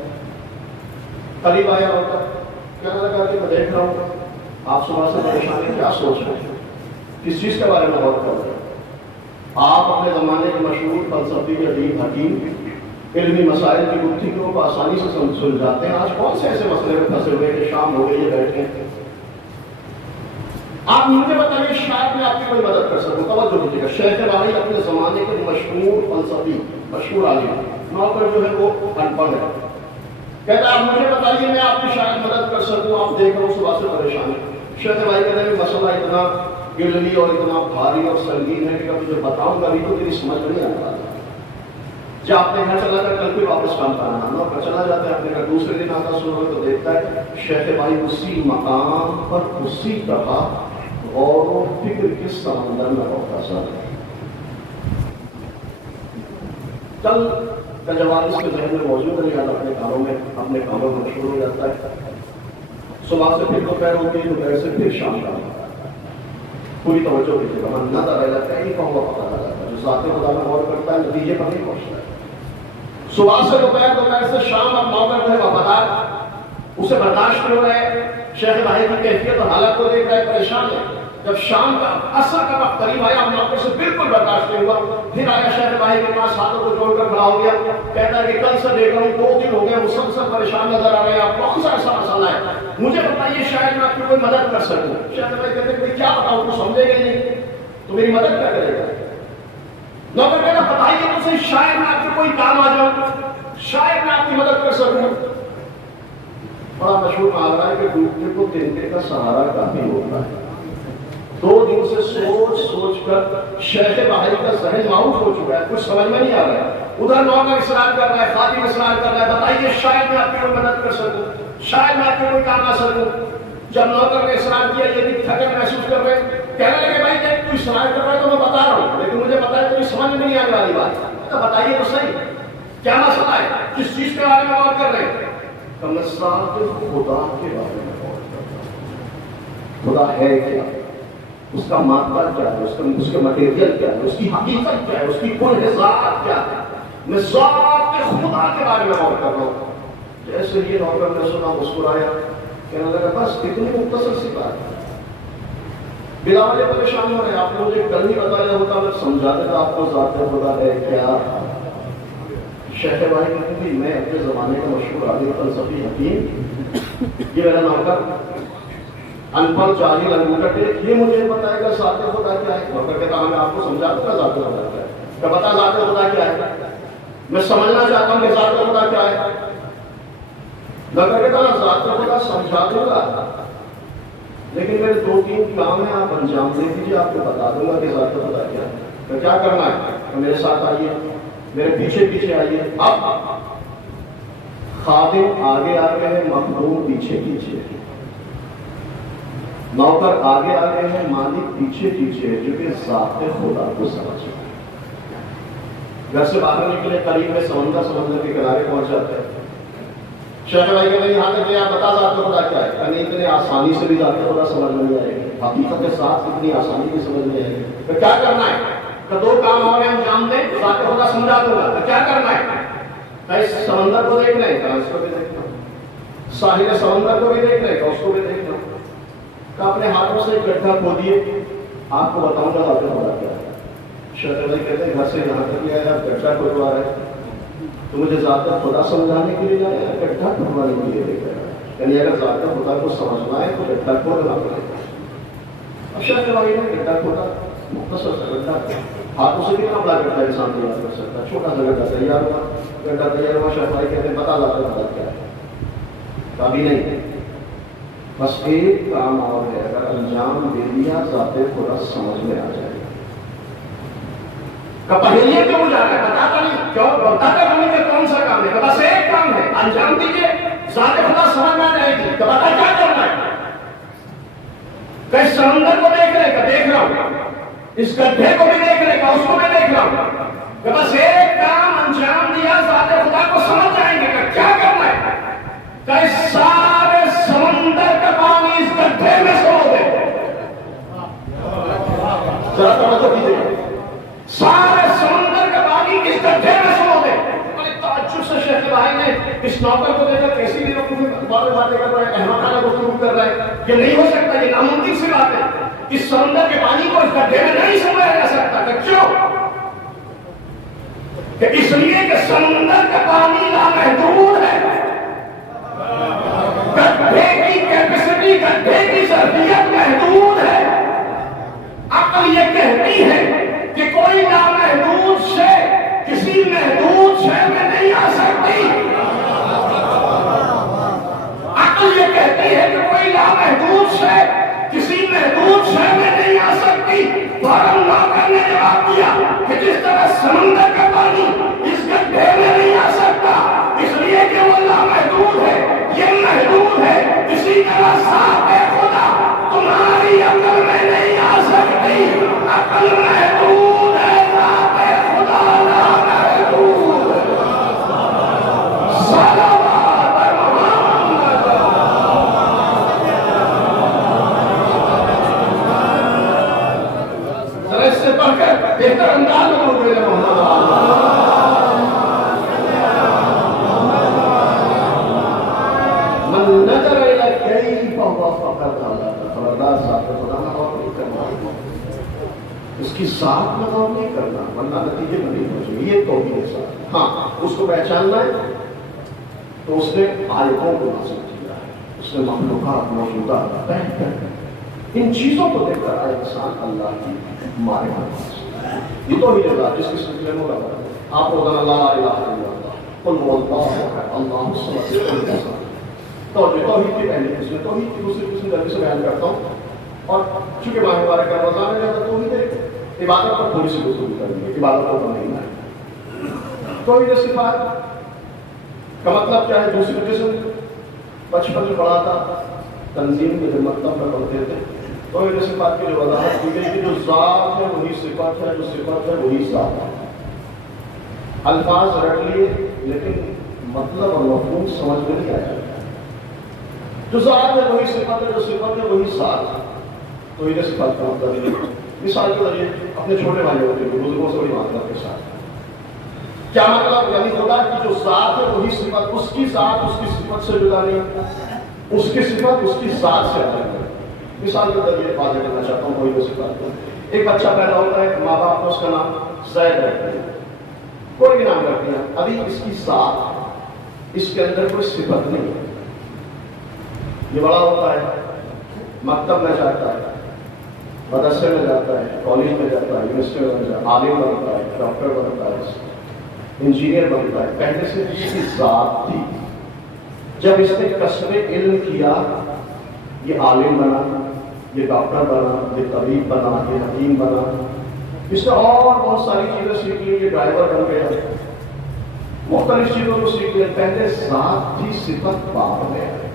قریب آیا نوکر، کہنے لگا کہ میں دیکھ رہا ہوں آپ صبح سے پریشان ہیں، کیا سوچ رہے ہیں، کس چیز کے بارے میں غور کر رہے ہیں؟ آپ اپنے زمانے کے مشہور فلسفی ادیب حکیم علمی مسائل کی گفتگو کو آسانی سے سلجھاتے ہیں، آج کون سے ایسے مسئلے میں پھنسے ہوئے کہ شام ہو گئی ہے بیٹھے ہیں؟ آپ مجھے بتائیے شاید میں آپ کی کوئی مدد کر سکوں۔ توجہ کیجیے گا، شیخ بہائی اپنے زمانے کے مشہور فلسفی، مشہور عالم، نوکر جو ہے وہ ان پڑھ ہے، کہتا ہے آپ مجھے بتائیے میں آپ کی شاید مدد کر سکوں، آپ دیکھ رہا ہوں صبح سے پریشان ہے۔ شیخ بھائی کہتے ہیں مسئلہ اتنا علمی اور اتنا بھاری اور سنگین ہے کہ کبھی جو بتاؤں گا بھی تو تیری سمجھ میں نہیں آنے والا۔ جب اپنے گھر چلا جائے کل پھر واپس کام کرنا، نوکر چلا جاتا ہے اپنے گھر، دوسرے دن آتا سنو تو دیکھتا ہے شیخ بھائی اسی مقام پر اسی طرح غور و فکر کے سمندر میں ہوتا سر۔ کل کا جواب اس کے ذہن میں موجود ہے، یاد اپنے کاموں میں مشغول ہو جاتا ہے، صبح سے پھر دوپہر ہوتی ہے، دوپہر سے پھر شام کا پوری توجہ کیجیے گا، من نظر الی کیف ہوا فقد ہلک، جو ذات خدا میں غور کرتا ہے نتیجے پر نہیں پہنچتا ہے۔ صبح سے دوپہر، دوپہر سے شام، اب نوکر ہے وفادار، اسے برداشت نہیں ہو رہا ہے، شیخ بھائی کی کیفیت اور حالت کو دیکھ رہا ہے، پریشان ہے۔ جب شام کا عصر کا وقت قریب آیا، اب نوکر سے بالکل برداشت نہیں ہوا، پھر آیا شیخ بھائی کے پاس، ہاتھوں کو جوڑ کر کھڑا ہو گیا، کہتا ہے کہ کل سے دیکھ رہا ہوں 2 دن ہو گئے مسلسل پریشان نظر آ رہے ہیں، آپ کون سا ایسا مسئلہ ہے، مجھے بتائیے شاید میں آپ کی کوئی مدد کر سکوں۔ شیخ بھائی کہتے ہیں کیا بتاؤں، تو سمجھے گا نہیں تو میری مدد کیا کرے گا؟ نوکر کہتا بتائیے تو صحیح، شاید میں آپ کے کوئی کام آ جاؤں، شاید میں آپ کی مدد کر سکوں۔ بڑا مشہور محاورہ ہے کہ ڈوبتے کو تینتے کا سہارا کافی ہوتا ہے۔ 2 دن سے سوچ سوچ کر شیخ بہائی کا ذہن معروف ہو چکا ہے، کچھ سمجھ میں نہیں آ رہا ہے۔ ادھر نوکر اصرار کر رہا ہے، خادم اصرار کر رہا ہے، بتائیے شاید میں آپ کی کوئی مدد کر سکوں، شاید میں آپ کے کوئی کام آ سکوں۔ جب نوکر نے اصرار کیا، یہ بھی تھکن محسوس کر رہے ہیں، کہنے لگے بھائی جب تو اصرار کر رہا ہے تو میں بتا رہا ہوں، لیکن مجھے پتا ہے تو سمجھ میں نہیں آنے والی بات، تو بتائیے تو صحیح کیا مسئلہ ہے، کس چیز کے بارے میں غور کر رہے ہیں؟ تو میں ذات خدا کے بارے میں غور کر رہا ہوں۔ خدا ہے کیا، اس کا مادہ کیا ہے، اس کا مٹیریل کیا ہے، اس کی حقیقت کیا ہے، اس کی کل ذات کیا ہے، میں ذات خدا کے بارے میں غور کر رہا ہوں۔ جیسے یہ نوکر نے سنا مسکرایا، کہنے لگا بس اتنی مختصر سی بات ہے، بلا وجہ پریشان ہو رہے ہیں، آپ نے مجھے کل ہی بتایا ہوتا میں سمجھا دیتا آپ کو ذات خدا ہے کیا۔ شیخ بھائی کہتے ہیں میں اپنے زمانے کا مشہور عالم فلسفی حکیم، یہ میرا نوکر ان پڑھ جاہل انگوٹھا ٹیک، یہ مجھے بتائے گا ذات خدا کیا ہے۔ نوکر کہتا ہوں میں آپ کو سمجھا دوں گا ذات خدا کیا ہے، کہ بتا ذات خدا کیا ہے، میں سمجھنا چاہتا ہوں کہ ذات خدا کیا ہے۔ نوکر کہتا ہوں ذات خدا سمجھا دوں گا، لیکن میرے 2-3 کام ہیں، آپ انجام دے دیجیے، آپ کو بتا دوں گا کہ ذات خدا کیا ہے، تو کیا کرنا ہے؟ تو میرے ساتھ آئیے، میرے پیچھے پیچھے آئیے۔ اب خادم آگے آگے ہے، مخدوم پیچھے پیچھے، نوکر آگے آگے ہے، مالک پیچھے پیچھے ہے، جو کہ ذات خدا کو سمجھے۔ گھر سے باہر نکلے، قریب میں سمندر کے کنارے پہنچ جاتے ہیں۔ شیخ بھائی کہتے ہیں یہاں تک کہ آپ بتا ذات خدا کیا ہے، یعنی اتنے آسانی سے بھی ذات خدا سمجھ نہیں آئے گی، حقیقت کے ساتھ اتنی آسانی بھی سمجھ نہیں آئے گی۔ تو کیا کرنا ہے؟ کہ 2 کام اور انجام دیں، ذات خدا سمجھا دوں گا۔ تو کیا کرنا ہے؟ کہ اس سمندر کو دیکھنا ہے، کہ اس کو بھی دیکھنا، ساحل سمندر کو بھی دیکھنا ہے، کہ اس کو بھی دیکھنا، کہ اپنے ہاتھوں سے ایک گڈھا کھودیے، آپ کو بتاؤں گا ذات خدا کیا ہے۔ شیخ بھائی کہتے ہیں گھر سے یہاں تک لیا ہے، آپ گڈھا کھودوا رہے ہیں، تو مجھے ذات خدا سمجھانے کے لیے جائے یا گڈھا کھودوانے کے لیے لے کر؟ یعنی اگر ذات خدا کو سمجھنا ہے تو گڈھا کھودنا پڑے گا۔ اب شیخ بھائی نے گڈھا کھودا، مختصر سا گڈھا، ہاتھوں سے کتنا بڑا گڈھا انسان تیار کر سکتا ہے؟ چھوٹا سا گڈھا تیار ہوا، گڈھا تیار ہوا۔ شیخ بھائی کہتے ہیں بتا ذات خدا کیا ہے؟ کبھی نہیں، بس ایک کام اور ہے، اگر انجام دے دیا ذات خدا سمجھ میں آ جائے گا۔ پہلے کیوں جا رہا ہے؟ بتاتا نہیں کیوں، بتاتا نہیں کہ کون سا کام ہے، بس ایک کام ہے، انجام دیجیے، ذات خدا سمجھ میں آ جائے گی۔ تو بتا کیا کرنا ہے؟ کہ اس سمندر کو دیکھ رہے کہ دیکھ رہا ہوں، اس گڈھے کو بھی دیکھ رہے کہ اس کو بھی دیکھ رہا ہوں، کہ بس ایک کام انجام دیا ذات خدا کو سمجھ جائیں گے۔ کہ کیا کرنا ہے؟ کہ اس سارے سمندر کا پانی اس گڈھے میں سو دے۔ ذرا توجہ کیجیے، سارے سمندر کا پانی اس گڈھے میں سو دے۔ بڑے تعجب سے شیخ بھائی نے اس نوکر کو دیکھا، کیسی بھی باتیں کر رہا ہے، احمقانہ گفتگو کر رہا ہے، یہ نہیں ہو سکتا، یہ ناممکن سی بات ہے، اس سمندر کے پانی کو اس گڈھے میں نہیں سمایا جا سکتا۔ کہ کیوں؟ کہ اس لیے کہ سمندر کا پانی لامحدود ہے، گڈھے کی کیپیسٹی، گڈھے کی ظرفیت محدود ہے۔ عقل یہ کہتی ہے کہ کوئی نامحدود شے کسی محدود شے میں نہیں آ سکتی۔ عقل یہ کہتی ہے کہ کوئی نامحدود شے کسی محدود شے میں نہیں آ سکتی۔ فوراً نوکر نے جواب دیا کہ جس طرح سمندر کا پانی اس گڈھے میں نہیں آ سکتا، اس لیے کہ وہ لامحدود ہے، یہ محدود ہے، اسی طرح ذات خدا تمہاری عقل میں نہیں آ سکتی۔ عقل محدود ہے، ذات خدا لامحدود ہے۔ صلوات محمد۔ ذرا اس سے پڑھ کر بہتر انداز میں بول رہے ہیں من نظر الى الكيف فهو فقط خبردار ذات خدا میں غور نہیں کرنا، اس کی ذات میں غور نہیں کرنا، ورنہ نتیجے میں نہیں پہنچے۔ یہ توحید ہے ذات۔ ہاں، اس کو پہچاننا ہے تو اس نے آیتوں کو حاصل کیا ہے، اس نے مخلوقات موجودات بہتر ان چیزوں کو دیکھ کر آئے انسان اللہ کی معرفت حاصل۔ یہ توحید ہے ذات، جس کے سلسلے میں آپ کو لا الہ الا اللہ، قل هو اللہ احد اللہ الصمد۔ توحید کی پہلی قسم، توحید کی دوسری قسم جلدی سے بیان کرتا ہوں، اور چونکہ ماہ مبارک کا رمضان ہے زیادہ توحید ہے، عبادت پر تھوڑی سی گفتگو کریں گے، عبادت پر نہیں ہے۔ توحید صفات کا مطلب کیا ہے؟ دوسری قسم بچپن میں پڑھا تھا، تنظیم کے جو مطلب پر پڑھتے تھے، توحید صفات کی جو وضاحت کی گئی کہ جو ذات ہے وہی صفت ہے، جو صفت ہے وہی ذات ہے۔ الفاظ رکھ لیے لیکن مطلب اور مفہوم سمجھ میں نہیں آیا۔ جو ذات ہے وہی صفت ہے، جو صفت ہے وہی ذات ہے۔ تو یہ صفات کا مطلب ہے، مثال کے ذریعے اپنے چھوٹے بھائیوں کے بزرگوں سے بڑی مطلب کے ساتھ کیا مطلب؟ یعنی خدا کی جو ذات ہے وہی صفت، اس کی ذات اس کی صفت سے جدا نہیں، اس کی صفت اس کی ذات سے الگ ہے۔ مثال کے ذریعے واضح کرنا چاہتا ہوں، کوئی صفت ہے، ایک بچہ پیدا ہوتا ہے، ماں باپ نے اس کا نام زید رکھ دیا، کوئی بھی نام رکھ دیا، ابھی اس کی ذات، اس کے اندر کوئی صفت نہیں ہے۔ یہ بڑا ہوتا ہے، مکتب میں جاتا ہے، مدرسے میں جاتا ہے، کالج میں جاتا ہے، یونیورسٹی میں جاتا ہے، عالم بنتا ہے، ڈاکٹر بنتا ہے، انجینئر بنتا ہے۔ پہلے سے اس کی ذات تھی، جب اس نے کسب علم کیا یہ عالم بنا، یہ ڈاکٹر بنا، یہ طبیب بنا، یہ حکیم بنا، اس نے اور بہت ساری چیزیں سیکھ لی، یہ ڈرائیور بن گیا، مختلف چیزوں کو سیکھ لیا۔ پہلے ذات تھی، صفت بعد میں ہے۔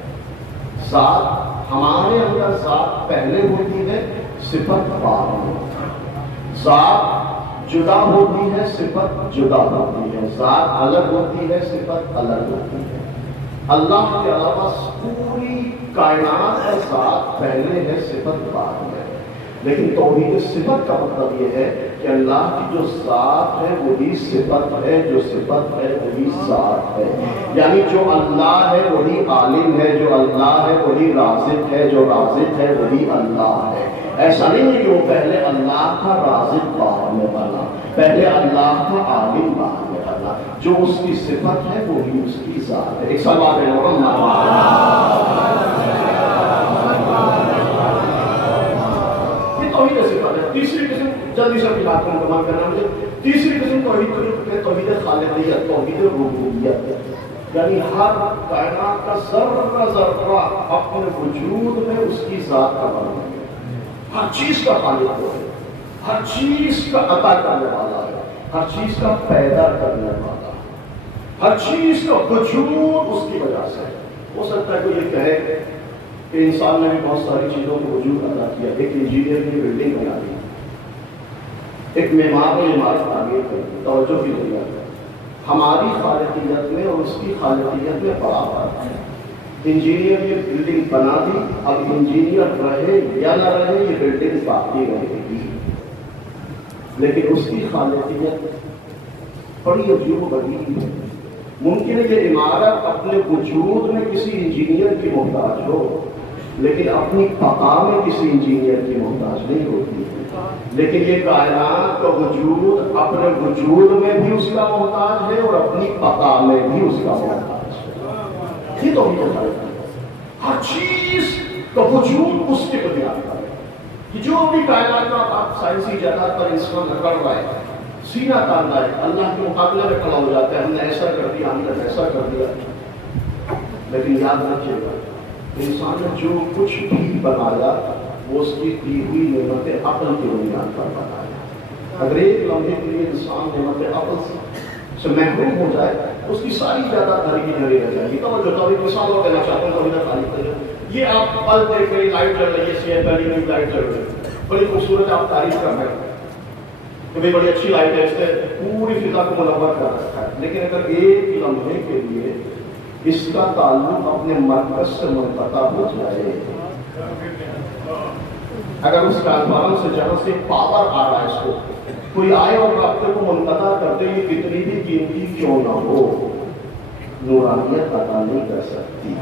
ذات ہمارے اندر ذات پہلے ہوتی ہے، صفت بعد میں ہوتی ہے۔ ذات جدا ہوتی ہے، صفت جدا ہوتی ہے۔ ذات الگ ہوتی ہے، صفت الگ ہوتی ہے۔ اللہ کے علاوہ پوری کائنات کا ذات پہلے ہے، صفت بعد میں۔ لیکن توحید صفت کا مطلب یہ ہے کہ اللہ کی جو ذات ہے وہی صفت ہے، جو صفت ہے وہی ذات ہے۔ یعنی جو اللہ ہے وہی عالم ہے، جو اللہ ہے وہی رازق ہے، جو رازق ہے وہی اللہ ہے۔ ایسا نہیں ہے کہ وہ پہلے اللہ کا رازق بعد میں بنا، پہلے اللہ کا عالم بعد میں بنا۔ جو اس کی صفت ہے وہی اس کی ذات ہے۔ ایک سوال ہے توحید صفت ہے۔ تیسری قسم، جلدی سے اپنی بات کو مکمل کرنا مجھے، تیسری قسم توحید ہے توحید خالقیت، توحید ربوبیت۔ یعنی ہر کائنات کا ذرہ ذرہ اپنے وجود میں اس کی ذات کا بنا ہے، ہر چیز کا خالق وہ ہے، ہر چیز کا عطا کرنے والا ہے، ہر چیز کا پیدا کرنے والا ہے، ہر چیز کا وجود اس کی وجہ سے ہے۔ ہو سکتا ہے کوئی یہ کہے کہ انسان نے بھی بہت ساری چیزوں کو وجود عطا کیا، ایک انجینئر نے بلڈنگ بنا دی، ایک معمار نے عمارت تعمیر کر دی، توجہ کی ضرورت ہے۔ ہماری خالقیت میں اور اس کی خالقیت میں بڑا فرق ہے۔ انجینئر نے بلڈنگ بنا دی، اب انجینئر رہے یا نہ رہے یہ بلڈنگ باقی رہے گی، لیکن اس کی خالقیت بڑی عجیب و غریب ہے۔ ممکن ہے یہ عمارت اپنے وجود میں کسی انجینئر کی محتاج ہو، لیکن اپنی بقا میں کسی انجینئر کی محتاج نہیں ہوتی، لیکن یہ کائنات کا وجود اپنے وجود میں بھی اس کا محتاج ہے اور اپنی بقا میں بھی اس کا محتاج ہے۔ یہ تو ہر چیز کا وجود اس کے بنیاد پر ہے کہ جو بھی کائنات کا آپ سائنسی ایجادات پر انسان کر رہا ہے، سینہ تان ہے، اللہ کے مقابلے میں کھڑا ہو جاتا ہے، ہم نے ایسا کر دیا، ہم نے ایسا کر دیا۔ لیکن یاد رکھیے گا، انسان نے جو کچھ بھی بنایا وہ اس کی دی ہوئی نعمت عقل کی بنیاد پر بنایا۔ اگر ایک لمحے کے لیے انسان نعمت عقل سے محروم ہو جائے، اس کی ساری جائیداد دھری کی دھری رہ جائے گی۔ توجہ تو ایک مثال اور دینا چاہتا ہوں، توحید خالقیت۔ یہ آپ پل دیکھ رہے، لائٹ جل رہی ہے، سیاہ پہلی ہوئی لائٹ جل رہی ہے، بڑی خوبصورت آپ تعریف کر رہے ہیں کہ بھئی بڑی اچھی لائٹ ہے، اس نے پوری فضا کو منور کر رکھا ہے۔ لیکن اگر ایک لمحے کے لیے اس کا تعلق اپنے مرکز سے منقطع ہو جائے، اگر اس ٹرانسفارمر سے جہاں سے پاور آ رہا ہے اس کو کوئی آئے اور رابطے کو منقطع کرتے ہوئے کتنی بھی قیمتی کیوں نہ ہو، نورانیت عطا نہیں کر سکتی۔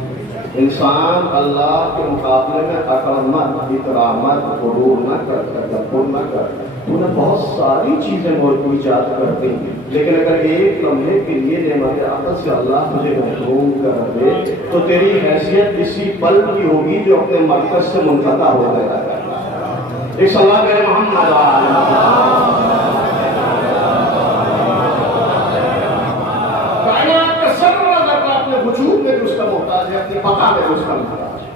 انسان اللہ کے مقابلے میں اکرامت، اکرامت، غرور نہ کر، تکبر نہ کر، انہیں بہت ساری چیزیں ایجاد کرتی ہیں، لیکن اگر ایک لمحے کے لیے نعمت عقل سے اللہ تجھے محروم کر دے تو تیری حیثیت اسی پل کی ہوگی جو اپنے مرکز سے منقطع ہو گیا ہے۔ ایک صلاح میرے محمد کائنات کا ذرہ ذرہ اپنے وجود میں بھی اس کا محتاج ہے، اپنی بقا میں بھی اس کا محتاج ہے۔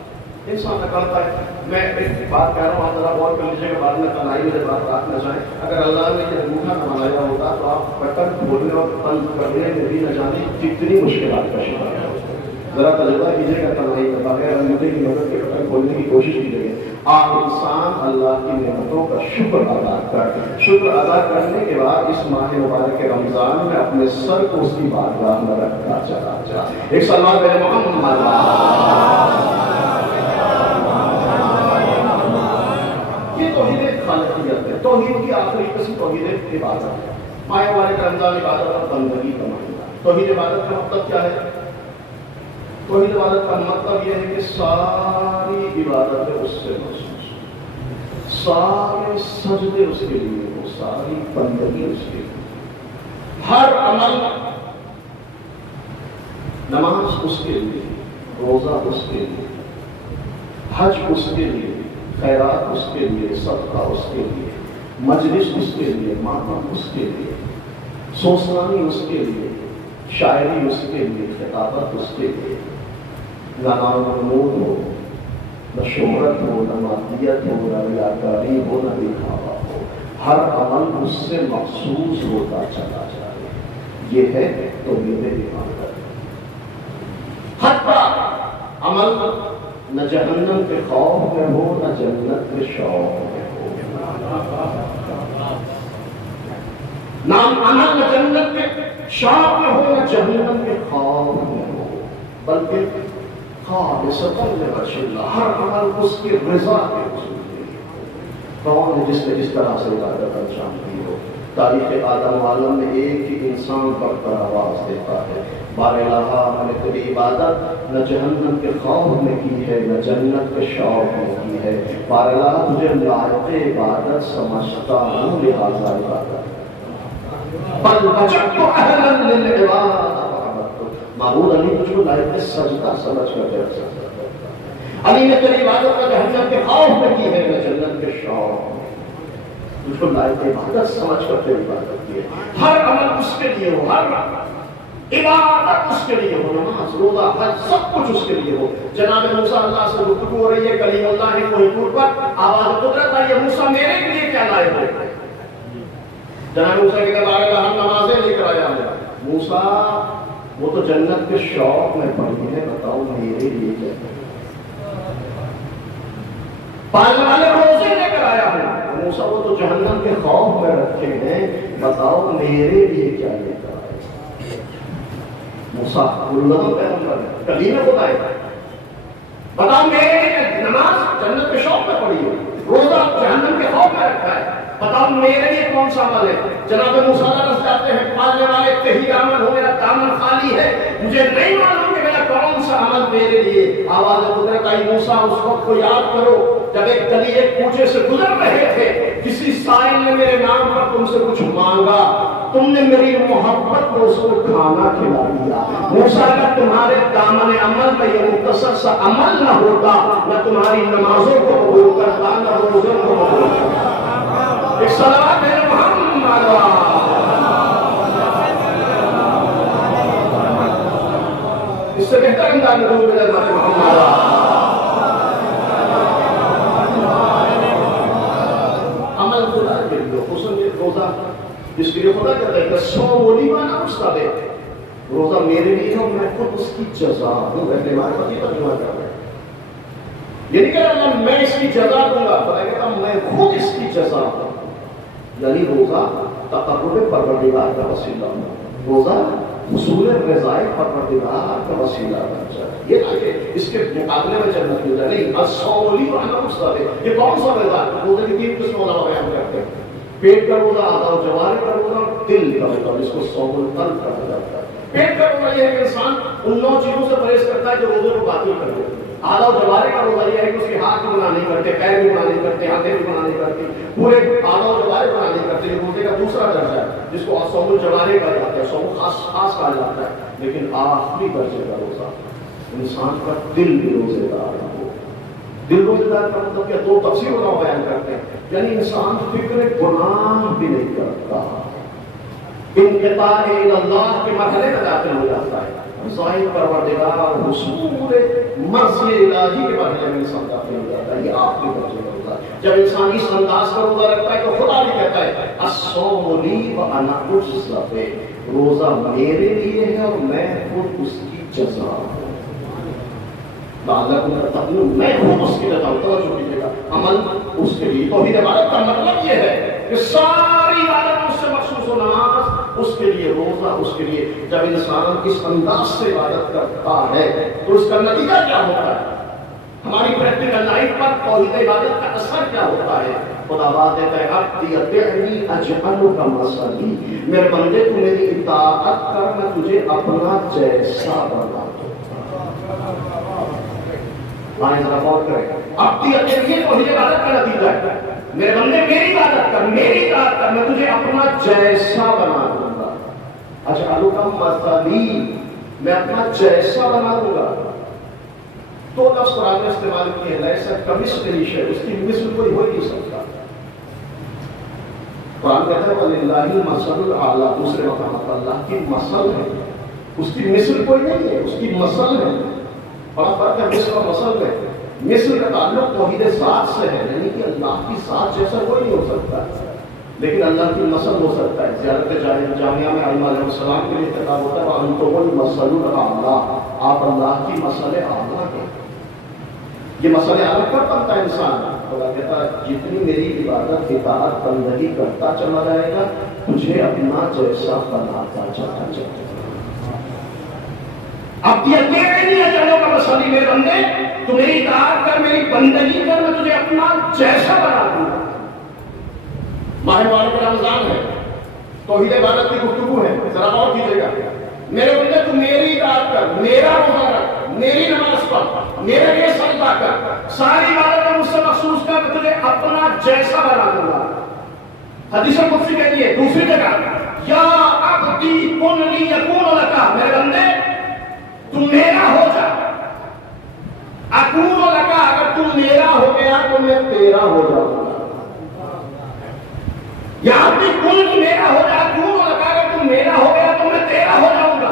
انسان نہ کرتا ہے۔ میں ایک بات کہہ رہا ہوں، آپ ذرا غور کر لیجیے گا، بعد میں تنہائی میں بات رات نہ جائیں۔ اگر اللہ نے یہ انگوٹھا نہ بنایا ہوتا تو آپ بٹن کھولنے اور بند کرنے میں بھی نہ جانے کتنی مشکلات کا شکار ہے۔ ذرا تجربہ کیجیے گا تنہائی میں، بغیر انگوٹھے کی مدد کے بٹن کھولنے کی کوشش کیجیے گا۔ آپ انسان اللہ کی نعمتوں کا شکر ادا کرنے کے بعد اس ماہ مبارک رمضان میں اپنے سر کو اس کی بارگاہ میں رکھتا چلا جا۔ ایک سلام میرے محمد۔ یہ توحید خالقیت ہے۔ توحید کی آخری قسم توحید عبادت ہے۔ ماہ مبارک رمضان عبادت اور بندگی کا معنی۔ توحید عبادت کا مطلب کیا ہے؟ توحید عبادت کا مطلب یہ ہے کہ ساری عبادتیں اس سے مخصوص، سارے سجدے اس کے لیے ہو، ساری بندگی اس کے لیے، ہر عمل، نماز اس کے لیے، روزہ اس کے لیے، حج اس کے لیے، خیرات اس کے لیے، صدقہ اس کے لیے، مجلس اس کے لیے، ماتم اس کے لیے، سوسرانی اس کے لیے، شاعری اس کے لیے، خطابت اس کے لیے، نام نمود ہو، نہ شہرت ہو، نہ مادیت ہو، نہ ریاکاری ہو، نہ دکھاوا ہو، ہر عمل اس سے مخصوص ہوتا چلا جائے، یہ ہے توحید عبادت۔ حتیٰ عمل نہ جہنم کے خوف میں ہو، نہ جنت کے شوق میں ہو، نہ عمل نہ جنت کے شوق میں ہو، نہ جہنم کے خوف میں ہو، بلکہ خالصتاً لوجہ اللہ، ہر عمل اس کی رضا کے حصول کے لیے ہو۔ کون ہے جس نے اس طرح سے عبادت انجام دی ہو؟ تاریخ آدم و عالم میں ایک ہی انسان بڑھتا آواز دیتا ہے، بار الہا میں نے تیری عبادت نہ جہنم کے خوف میں کی ہے، نہ جنت کے شوق میں کی ہے، بار الہا تجھے لائق عبادت سمجھتا ہوں، لہذا عبادت بل وجدت اہلا للعبادہ، معبود علی تجھ کو لائق سجدہ سمجھ کر تیرا سجدہ کرتا ہے۔ علی نے تیری عبادت نہ جہنم کے خوف میں کی ہے، نہ جنت کے شوق میں، تجھ کو لائق عبادت سمجھ کر تیری عبادت کی ہے۔ ہر عمل اس کے لیے ہو، ہر عبادت اس کے لیے ہو، نماز روزہ حج سب کچھ اس کے لیے ہو۔ جناب موسیٰ اللہ سے گفتگو ہو رہی ہے، کلیم اللہ نے کوہ طور پر آواز قدرت آئی ہے، موسیٰ میرے لیے کیا لائے ہو؟ جناب موسیٰ کے بارے میں ہم نمازیں لے کر آیا ہے، موسیٰ وہ تو جنت کے شوق میں پڑھی ہے، بتاؤ میرے لیے کیا ہے؟ پالنے والے روزے لے کر آیا ہوں، موسیٰ وہ تو جہنم کے خوف میں رکھے ہیں، بتاؤ میرے لیے کیا لے کر آئے؟ موسیٰ اللہ پیغمبر ہے، کلیم خدا ہے، بتاؤ میرے لیے نماز جنت کے شوق میں پڑھی ہے، روزہ جہنم کے خوف میں رکھا ہے، بتاؤ میرے لیے کون سا عمل ہے؟ جناب موسیٰ رس جاتے ہیں، پالنے والے کہیں دامن ہو، میرا دامن خالی ہے، مجھے نہیں معلوم کہ میرا کون سا عمل میرے لیے۔ آواز قدرت آئی، موسیٰ اس وقت کو یاد کرو جب ایک گلی ایک کوچے سے گزر رہے تھے، کسی سائل نے میرے نام پر تم سے کچھ مانگا، تم نے میری محبت میں اس کو کھانا کھلا دیا۔ موسیٰ اگر تمہارے دامن عمل میں یہ مختصر سا عمل نہ ہوتا، نہ تمہاری نمازوں کو قبول کرتا، نہ روزوں کو قبول کرتا۔ ایک صلوات ہے محمد، اس سے بہتر انداز میں حضور محمد۔ عمل خدا کے لیے، حسن کے روزہ اس کے لیے خدا کہتا ہے کہ سولی وانا استاد ہے، روزہ میرے لیے ہو، میں خود اس کی جزا ہوں۔ رہنے والے پتی ترجمہ کر رہے ہیں، یہ نہیں کہہ رہا میں اس کی جزا دوں گا، خدا کہتا میں خود اس کی جزا ہوں۔ یعنی روزہ تقرب پروردگار کا وسیلہ ہو، روزہ حصول رضائے پروردگار کا وسیلہ بن جائے، یہ نہ کہ اس کے مقابلے میں جنت مل جائے، نہیں۔ الصولی وانا استاد ہے، یہ کون سا روزہ؟ روزے کی تین قسموں کا بیان کرتے ہیں، پیٹ کا روزہ، آدھا جوارے کا روزہ، دل کا روزہ، جس کو صوم القلب کہا جاتا ہے۔ پیٹ کا روزہ یہ ہے کہ انسان ان 9 چیزوں سے پرہیز کرتا ہے جو روزے کو باطل کر دیتے ہیں۔ آدھا جوارے کا روزہ یہ ہے کہ اس کے ہاتھ بھی گناہ نہیں کرتے، پیر بھی گناہ نہیں کرتے، آنکھیں بھی گناہ نہیں کرتی، پورے آدھا جوارے گناہ نہیں کرتے۔ یہ روزے کا دوسرا درجہ ہے جس کو صوم الجوارے کہا جاتا ہے، صوم خاص کہا جاتا ہے۔ لیکن آخری درجے کا روزہ انسان کا دل بھی روزے دار ہو۔ دل روزے دار کا مطلب کیا؟ 2 تفسیر کا بیان کرتے ہیں، یعنی انسان فکر گناہ بھی نہیں کرتا، انقطاع اللہ کے مرحلے میں داخل ہو جاتا ہے، ظاہر پروردگار حصول مرضی الہی کے مرحلے میں انسان داخل ہو جاتا ہے۔ یہ آخری درجے کا روزہ ہے۔ جب انسان اس انداز کا روزہ رکھتا ہے تو خدا بھی کہتا ہے الصوم لی وانا اجزی بہ، روزہ میرے لیے ہے اور میں خود اس کی جزا ہوں۔ میں خود اس کی جزا ہوں، توجہ کیجیے گا، عمل اس کے لیے۔ توحید عبادت کا مطلب یہ ہے کہ ساری عبادت اس سے مخصوص ہو، نماز اس کے لیے، روزہ اس کے لیے۔ جب انسان اس انداز سے عبادت کرتا ہے تو اس کا نتیجہ کیا ہوتا ہے؟ ہماری پریکٹیکل لائف پر توحید عبادت کا اثر کیا ہوتا ہے؟ خدا بات دیتا ہے عبدی اطیعنی اجعلک مثلی، میرے بندے تو میری اطاعت کر، میں تجھے اپنا جیسا بنا دوں۔ آئیں ذرا غور کریں، عبدی اطیعنی توحید عبادت کا نتیجہ ہے، میرے بندے میری عبادت کر، میری اطاعت کر، میں تجھے اپنا جیسا بنا دوں گا۔ اجعلک مثلی، میں اپنا جیسا بنا دوں گا۔ 2 لفظ قرآن نے استعمال کیے، لیسا کمثلہ شیء، اس کی مثل کوئی ہو ہی نہیں سکتا۔ قرآن کہتا ہے وَلِلَّهِ الْمَثَلُ الْأَعْلَىٰ، دوسرے مقام پر اللہ کی مثل ہے، اس کی مثل کوئی نہیں ہے، اس کی مثل ہے۔ بڑا فرق ہے مثل اور مثل میں۔ مثل کا تعلق توحید ذات سے ہے، یعنی کہ اللہ کی ذات جیسا کوئی نہیں ہو سکتا، لیکن اللہ کی مثل ہو سکتا ہے۔ زیارت جامعہ میں ائمہ علیہ السلام کے لیے خطاب ہوتا ہے وَأَنْتُمُ الْمَثَلُ الْأَعْلَىٰ، آپ اللہ کی مثل اعلیٰ ہیں۔ یہ مثل اعلیٰ کب بنتا ہے انسان؟ خدا کہتا ہے جتنی میری عبادت اطاعت بندگی کرتا چلا جائے گا تجھے اپنا جیسا بناتا چلا جائے گا۔ اب یہ نہیں ہے چلو کا مسئلہ میرے بندے تو میری اطاعت کر میری بندگی کر میں تجھے اپنا جیسا بنا دوں گا۔ ماہ مبارک رمضان ہے، توحید عبادت کی گفتگو ہے، ذرا غور کیجیے گا۔ میرے بندے تو میری اطاعت کر، میرا روزہ رکھ، میری نماز پڑھ، میرے لیے سجدہ کر، ساری عبادت مجھ سے مخصوص کر میں تجھے اپنا جیسا بنا دوں گا۔ حدیث قدسی کہتی ہے دوسری جگہ یا عبدی کن لی یکون لک، میرے بندے تم میرا ہو جا، اکون لک، اگر تم میرا ہو گیا تو میں تیرا ہو جاؤں گا۔ یا عبدی کن میرا ہو جا، اکون لک، اگر تم میرا ہو گیا تو میں تیرا ہو جاؤں گا۔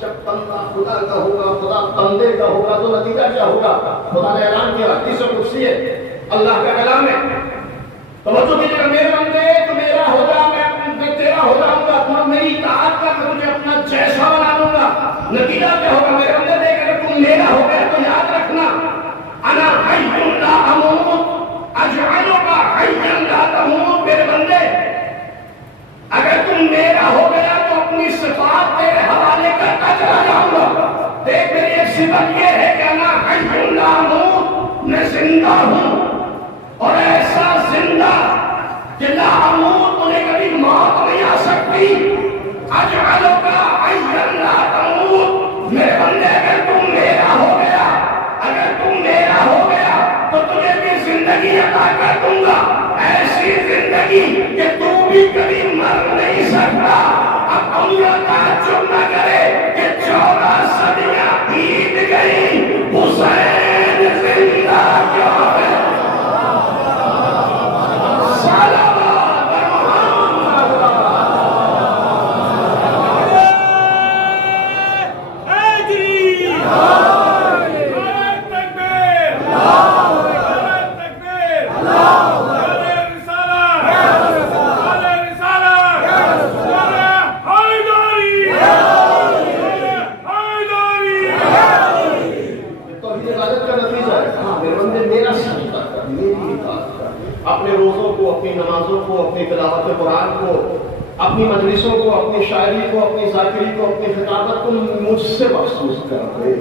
جب بندہ خدا کا ہوگا، خدا بندے کا ہوگا تو نتیجہ کیا ہوگا؟ خدا نے اعلان کیا، حدیث قدسی ہے، اللہ کا کلام ہے، توجہ کیجیے، میرے بندے تو میرا ہو جا، میں تیرا ہو جاؤں گا، تم میری اطاعت کر میں تجھے اپنا جیسا بنا دوں گا۔ نتیجہ کیا ہوگا؟ میرے بندے دیکھ اگر تم میرا ہو گیا تو یاد رکھنا انا حی لا اموت اجعلک حیا لا تموت، میرے بندے اگر تم میرا ہو گیا تو اپنی صفات تیرے حوالے کرتا چلا جاؤں گا۔ دیکھ میری ایک صفت یہ ہے کہ انا حی لا اموت، میں زندہ ہوں، اور ایسا زندہ کہ لا اموت، مجھے کبھی موت نہیں آ سکتی۔ اجعلک حیا لا تموت، میرے بندے اگر تم میرا ہو گیا، اگر تم میرا ہو گیا تو تجھے بھی زندگی عطا کر دوں گا، ایسی زندگی کہ تو بھی کبھی مر نہیں سکتا۔ اب دنیا تعجب نہ کرے کہ 14 صدیاں بیت گئی، حسین زندہ کیوں ہے؟ اپنے روزوں کو، اپنی نمازوں کو، اپنی تلاوت قرآن کو، اپنی مجلسوں کو، اپنی شاعری کو، اپنی ذاکری کو، اپنی خطابت کو مجھ سے مخصوص کر دے۔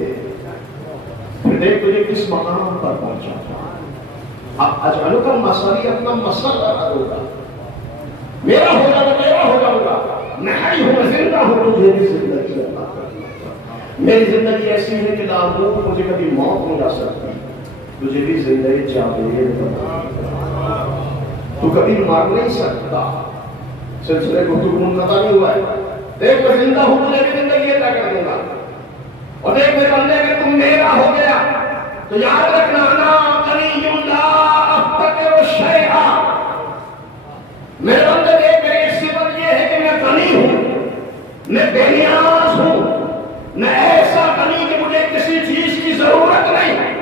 پھر دیکھ تجھے کس مقام پر پہنچا۔ اب اجعلک کا مسئلہ اپنا مسئلہ ہوگا، میرا ہو جاؤں گا، میرا ہو جاؤں گا، میں حی ہوں، میں زندہ ہوں، تجھے بھی زندگی عطا کر دوں گا۔ میری زندگی ایسی ہے کہ لا اموت، مجھے کبھی موت نہیں آ سکتی، تجھے بھی زندگی جاوید بنا دوں، تو کبھی مر نہیں سکتا۔ سلسلے گفتگو منقطع نہیں ہوا ہے۔ دیکھ میں زندہ ہوں، تجھے بھی زندگی عطا کر دوں گا، اور دیکھ میرے بندے کہ تم میرا ہو گیا تو یاد رکھنا انا غنی لا افتقر شیئا، میرے بندے دیکھ میری ایک صفت یہ ہے کہ میں غنی ہوں، میں بے نیاز ہوں، میں ایسا غنی کہ مجھے کسی چیز کی ضرورت نہیں،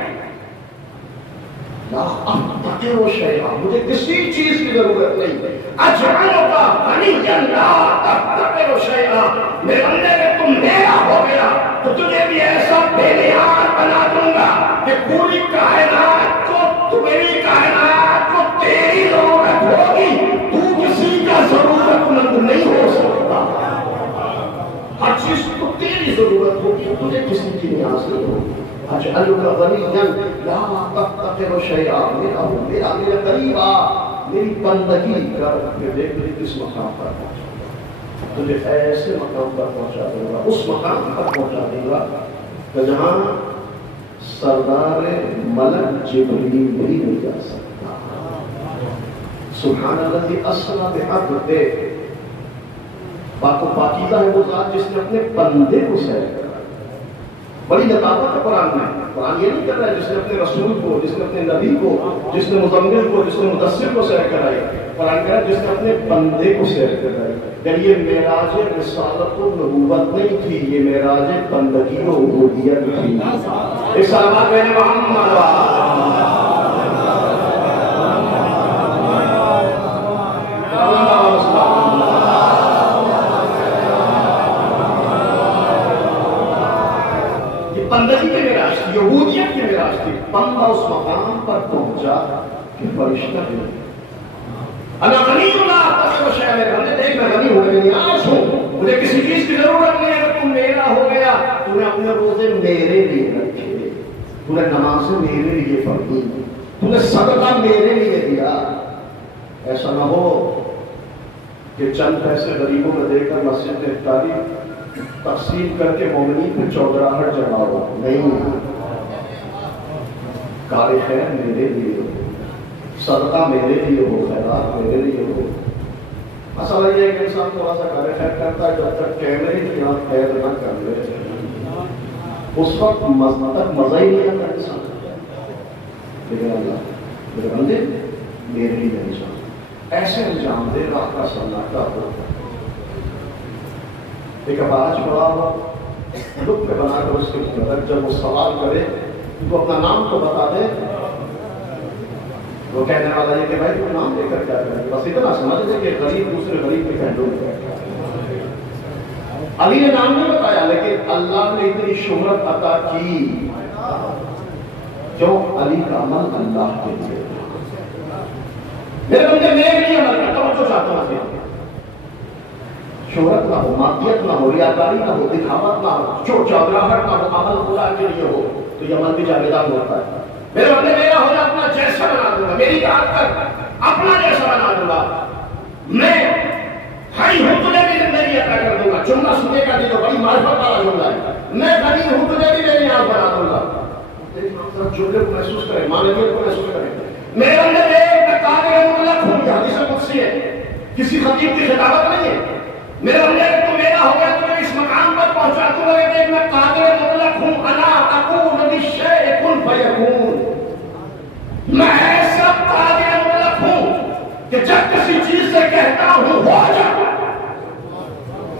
لا افتقر شیئا، مجھے کسی چیز کی ضرورت نہیں۔ اجعلک غنیا لا تفتقر شیئا، میرے بندے اگر تم میرا ہو گیا تو تجھے بھی ایسا بے نیاز بنا دوں گا کہ پوری کائنات کو، میری کائنات کو تیری ضرورت ہوگی، تو کسی کا ضرورت مند نہیں ہو سکتا۔ ہر چیز کو تیری ضرورت ہوگی، تجھے کسی کی نیاز نہیں ہوگی۔ اجعلک غنیا لا تفتقر شیئا، میرا قریب آ، میری بندگی کر، کہ دیکھ مجھے کس مقام پر پہنچا، تجھے ایسے مقام پر پہنچا دوں گا، اس مقام پر پہنچا دوں گا کہ جہاں سردار ملک جبریل بھی نہیں جا سکتا۔ سبحان الذی اسری بعبدہ، پاک و پاکیزہ ہے وہ ذات جس نے اپنے بندے کو سیر کرا۔ بڑی لطافت ہے قرآن میں، قرآن یہ نہیں کر رہا ہے جس نے اپنے رسول کو، جس نے اپنے نبی کو، جس نے مزمل کو، جس نے مدثر کو سیر کرائی، قرآن کہہ رہا ہے جس نے اپنے بندے کو سیر کرائی۔ یعنی یہ معراج رسالت و نبوت نہیں تھی، یہ معراج بندگی و عبودیت تھی۔ اس سلام محمد مرتبہ اس مقام پر پہنچا کہ فرشتہ بھی انا غنی لا احتسب شیئا، میرے بندے دیکھ میں غنی ہوں، میں نیاز ہوں، مجھے کسی چیز کی ضرورت نہیں ہے، اگر تم میرا ہو گیا، تو نے اپنے روزے میرے لیے رکھے، تو نے نمازیں میرے لیے پڑھی، تو نے صدقہ میرے لیے دیا. ایسا نہ ہو کہ چند پیسے غریبوں میں دے کر مسجد میں افطاری تقسیم کر کے مومنین پہ چودراہٹ جماؤ. نہیں، کار خیر میرے لیے ہو، صدقہ میرے لیے ہو، خیرات میرے لیے ہو. مسئلہ یہ ہے کہ انسان تھوڑا سا کار خیر کرتا ہے جب تک کیمرے کی یہاں قید نہ کر لے، اس وقت مزہ ہی نہیں آتا انسان. لیکن اللہ میرے بندے میرے لیے انجام ایسے انجام دے راہ کا سناٹا ہو. ایک آواز پڑا ہو لک پہ بنا کر اس کے مدد جب وہ سوال کرے تو اپنا نام تو بتا دے. وہ کہنے والا یہ کہ بھائی تو نام لے کر کیا کریں، بس اتنا سمجھ دے کہ غریب دوسرے غریب کے پہلو میں. علی نے نام نہیں بتایا لیکن اللہ نے اتنی شہرت عطا کی جو علی کا عمل اللہ کے لیے. میرے بندے میرے لیے عمل کرتا ہوں جو چاہتا ہوں، شہرت نہ ہو، مادیت نہ ہو، ریاکاری نہ ہو، دکھاوت نہ ہو، چودراہٹ نہ ہو، عمل خدا کے لیے ہو تو یہ عمل بھی جاویدان ہوتا ہے. میرے بندے میرا ہو جا اپنا جیسا بنا دوں گا، میری بات کر اپنا جیسا بنا دوں گا. میں ہائی ہوں تجھے بھی زندگی عطا کر دوں گا. جملہ سنے کا دی جو بڑی معرفت والا جملہ ہے. میں غنی ہوں تجھے بھی میری یاد بنا دوں گا. جملے کو محسوس کریں، معنویت کو محسوس کریں. میرے بندے میں قادر مطلق ہوں، یہ حدیث قدسی ہے، کسی خطیب کی خطابت نہیں ہے. میرے بندے تو میرا ہو گیا تو میں اس مقام پر پہنچا تو لگے میں قادر مطلق ہوں. انا اقول للشیء کن فیکون، میں ایسا قادر مطلق ہوں کہ جب کسی چیز سے کہتا ہوں ہو جا